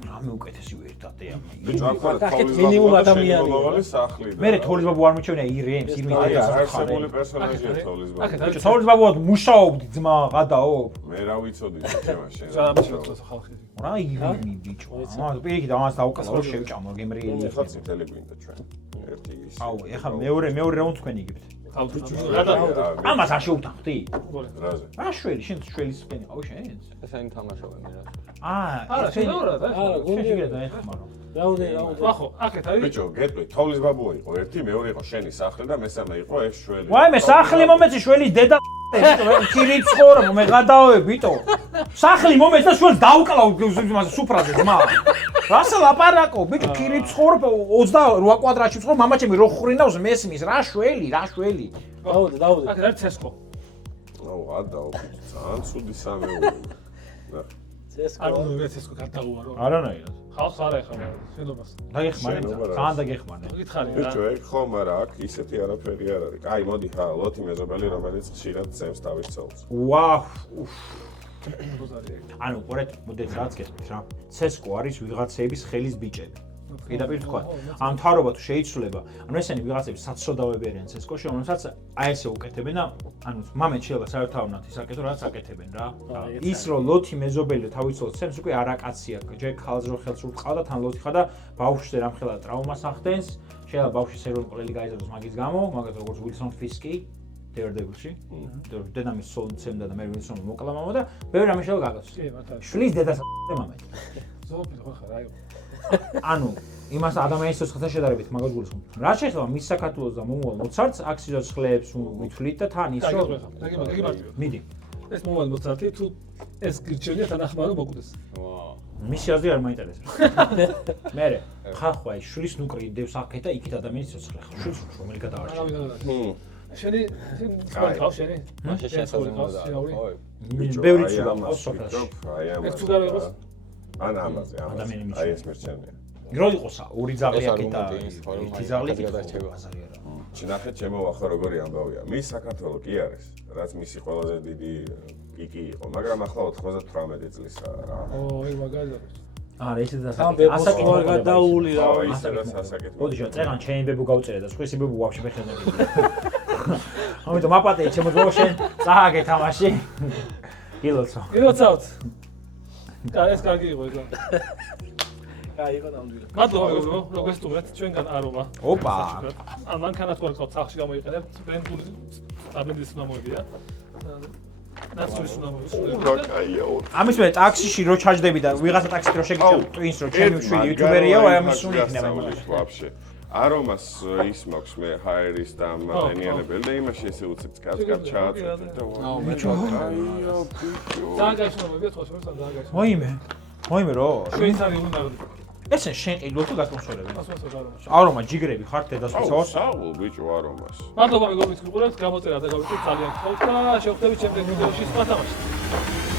რამე უკეთესი ვერტატეა. ბიჭო, აქეთ მინიმუმ ადამიანია. მომავალი სახლი და მე თოლის ბაბუ არ მიჩვენია ირემს, აი, იმიტა. არსებული პერსონაჟია თოლის ბაბუ. ბიჭო, თოლის ბაბუად მუშაობდი ძმა, გადაო. მე რა ვიცოდი შენ. ზამბიშოთოს ხალხი. რა ირემი ბიჭო. ამას პირიქით ამას დაუკალა შევჭამო გემრიელი. ეხლა წითელი გვინდა ჩვენ. ერთი ის. აუ, ეხლა მეორე რა უნდა იქით? ამას არ შეუტანხდი? რაზე? რა შველი, შენ შველის ფენი ყავ შენს? ესენი თამაშობენ რა. არა, შენაურად, არა, გუნდი დაეხმარო. რაუნდი. ახო, აქეთ არის. ბიჭო, გეტყვი, თოლის ბაბუ იყო ერთი, მეორე იყო შენი სახლი და მესამე იყო ეს შველი. ვაიმე, სახლი მომეცი შველის დედა ქირით ცხოვრობ, მე გადავე ბიტო. სახლი მომეცი და შველს დაუკალავ იმაზე სუფრაზე ძმა. რასა ლაპარაკო, ბიჭო, ქირით ცხოვრობ 28 კვადრატში ცხოვრობ, მამაჩემი რო ხრინავს მესმის, რა შველი. დაუდე. აქეთ არის ცესკო. აუ, ადაო, ძალიან ცუდი სამეული. არ უნდა ცესკო გადაუარო. არანაირად. ხალხს არა ეხება შენობას. დაგეხმარეთ, ხან დაგეხმარეთ. გითხარი რა. ბიჭო, ეგ ხომ არა აქ ისეთი არაფერი არ არის. აი, მოდი ხა, ლოთი მეზობელი, რომელიც ხშირად წემს თავის ცოლს. ვაუ. ანუ ყურეთ, მოდით რაც გესმის რა. ცესკო არის ვიღაცების ხელის ბიჭები. პირდაპირ თქვა. ამ თავრობა თუ შეიცვლება, ანუ ესენი ვიღაცები საცოდავები არიან ცესკოში, რომელსაც აი ესე უკეთებენ და ანუ მამეთ შეიძლება საერთოდ ის აკეთო, რაც აკეთებენ რა. ის რომ ლოთი მეზობელი თავის ცოლს ცემს, უკვე არაკაცია. ჯერ ხალს რო ხელს უყავდა, თან ლოთი ხა და ბავშვზე რამხელა ტრავმას ახდენს. შეიძლება ბავშვი სერვერი ყველი გაიზარდოს მაგის გამო, მაგათ როგორც უილსონ ფისკი Daredevilში. დედამის ცოლს ცემდა და მე უილსონი მოკლა მამა და ბევრი რამე შეიძლება გაგოს. კი, მართალია. შლის დედას მამეთ. ზოგი ხო ხარ, აი. ანუ იმას ადამიანის სიცხეთა შედარებით მაგას გულისხმობ. რა შეიძლება მის საქართველოს და მომავალ მოცარტს აქ სიცოცხლეებს ვითვლით და თან ის რომ მიდი. ეს მომავალ მოცარტი თუ ეს გირჩენია თანახმარო მოკვდეს. ვაუ. მისი აზრი არ მაინტერესებს. მერე ხახვა ის შლის ნუკრი დევს აქეთ და იქით ადამიანის სიცხლე. შლის რომელი გადაარჩა. შენი ხარ შენი? მაშინ შესაძლოა და ой. ბევრი ცუდა ყავს სოფელში. აი ამ. ეს თუ გარო იყოს? ან ამაზე. აი ეს მერჩენია. რო იყოს ორი ძაღლი აქეთ და argumenti ერთი ძაღლი გადარჩება. ჩინახეთ ჩემოვახო როგორი ამბავია. მის საქართველო კი არის, რაც მისი ყველაზე დიდი პიკი იყო, მაგრამ ახლა 98 წლისაა რა. ой, მაგალითად. არა, ისე და ასაკი არ გადაული რა. ისედაც ასაკეთ. მოდი შენ წერან ჩემი ბებუ გავწერე და სხვისი ბებუ ვაფშე მეხენები. ამიტომ აპატე ჩემო ძო შენ წააგე თამაში. გილოცო. გილოცავთ. ეს კარგი იყო ეგა. აი, იყო ნამდვილად. მადლობა მეგობრებო, რომ გესტუმრეთ ჩვენგან არომა. ოპა. ან მანქანას თქვენ ყავთ სახში გამოიყენებთ, ბრენდული აბენდის ნამოებია. ნაცულის ნამოებია. ამის მე ტაქსიში რო ჩაჯდები და ვიღაცა ტაქსით რო შეგიწევ ტვინს რო ჩემი შვილი იუთუბერია, აი ამის სული იქნება. ვაფშე. არომას ის მაქვს მე ჰაერის და მანიანებელი და იმაში ესე უცებ კაცკაც ჩააწევთ და ბიჭო. ზაგაშნობია თქოს რომ ზაგაშ. მოიმე რო. შვეიცარი უნდა ესენ შენ ყიდულ თუ გასპონსორები. გასპონსორები. არომა ჯიგრები ხართ დედასწროს. საულ ბიჭო არომას. მადლობა მეგობრებო, გიყურებთ, გამოწერა და გავიწევთ ძალიან გხავთ და შევხვდებით შემდეგ ვიდეოში სხვა თამაშით.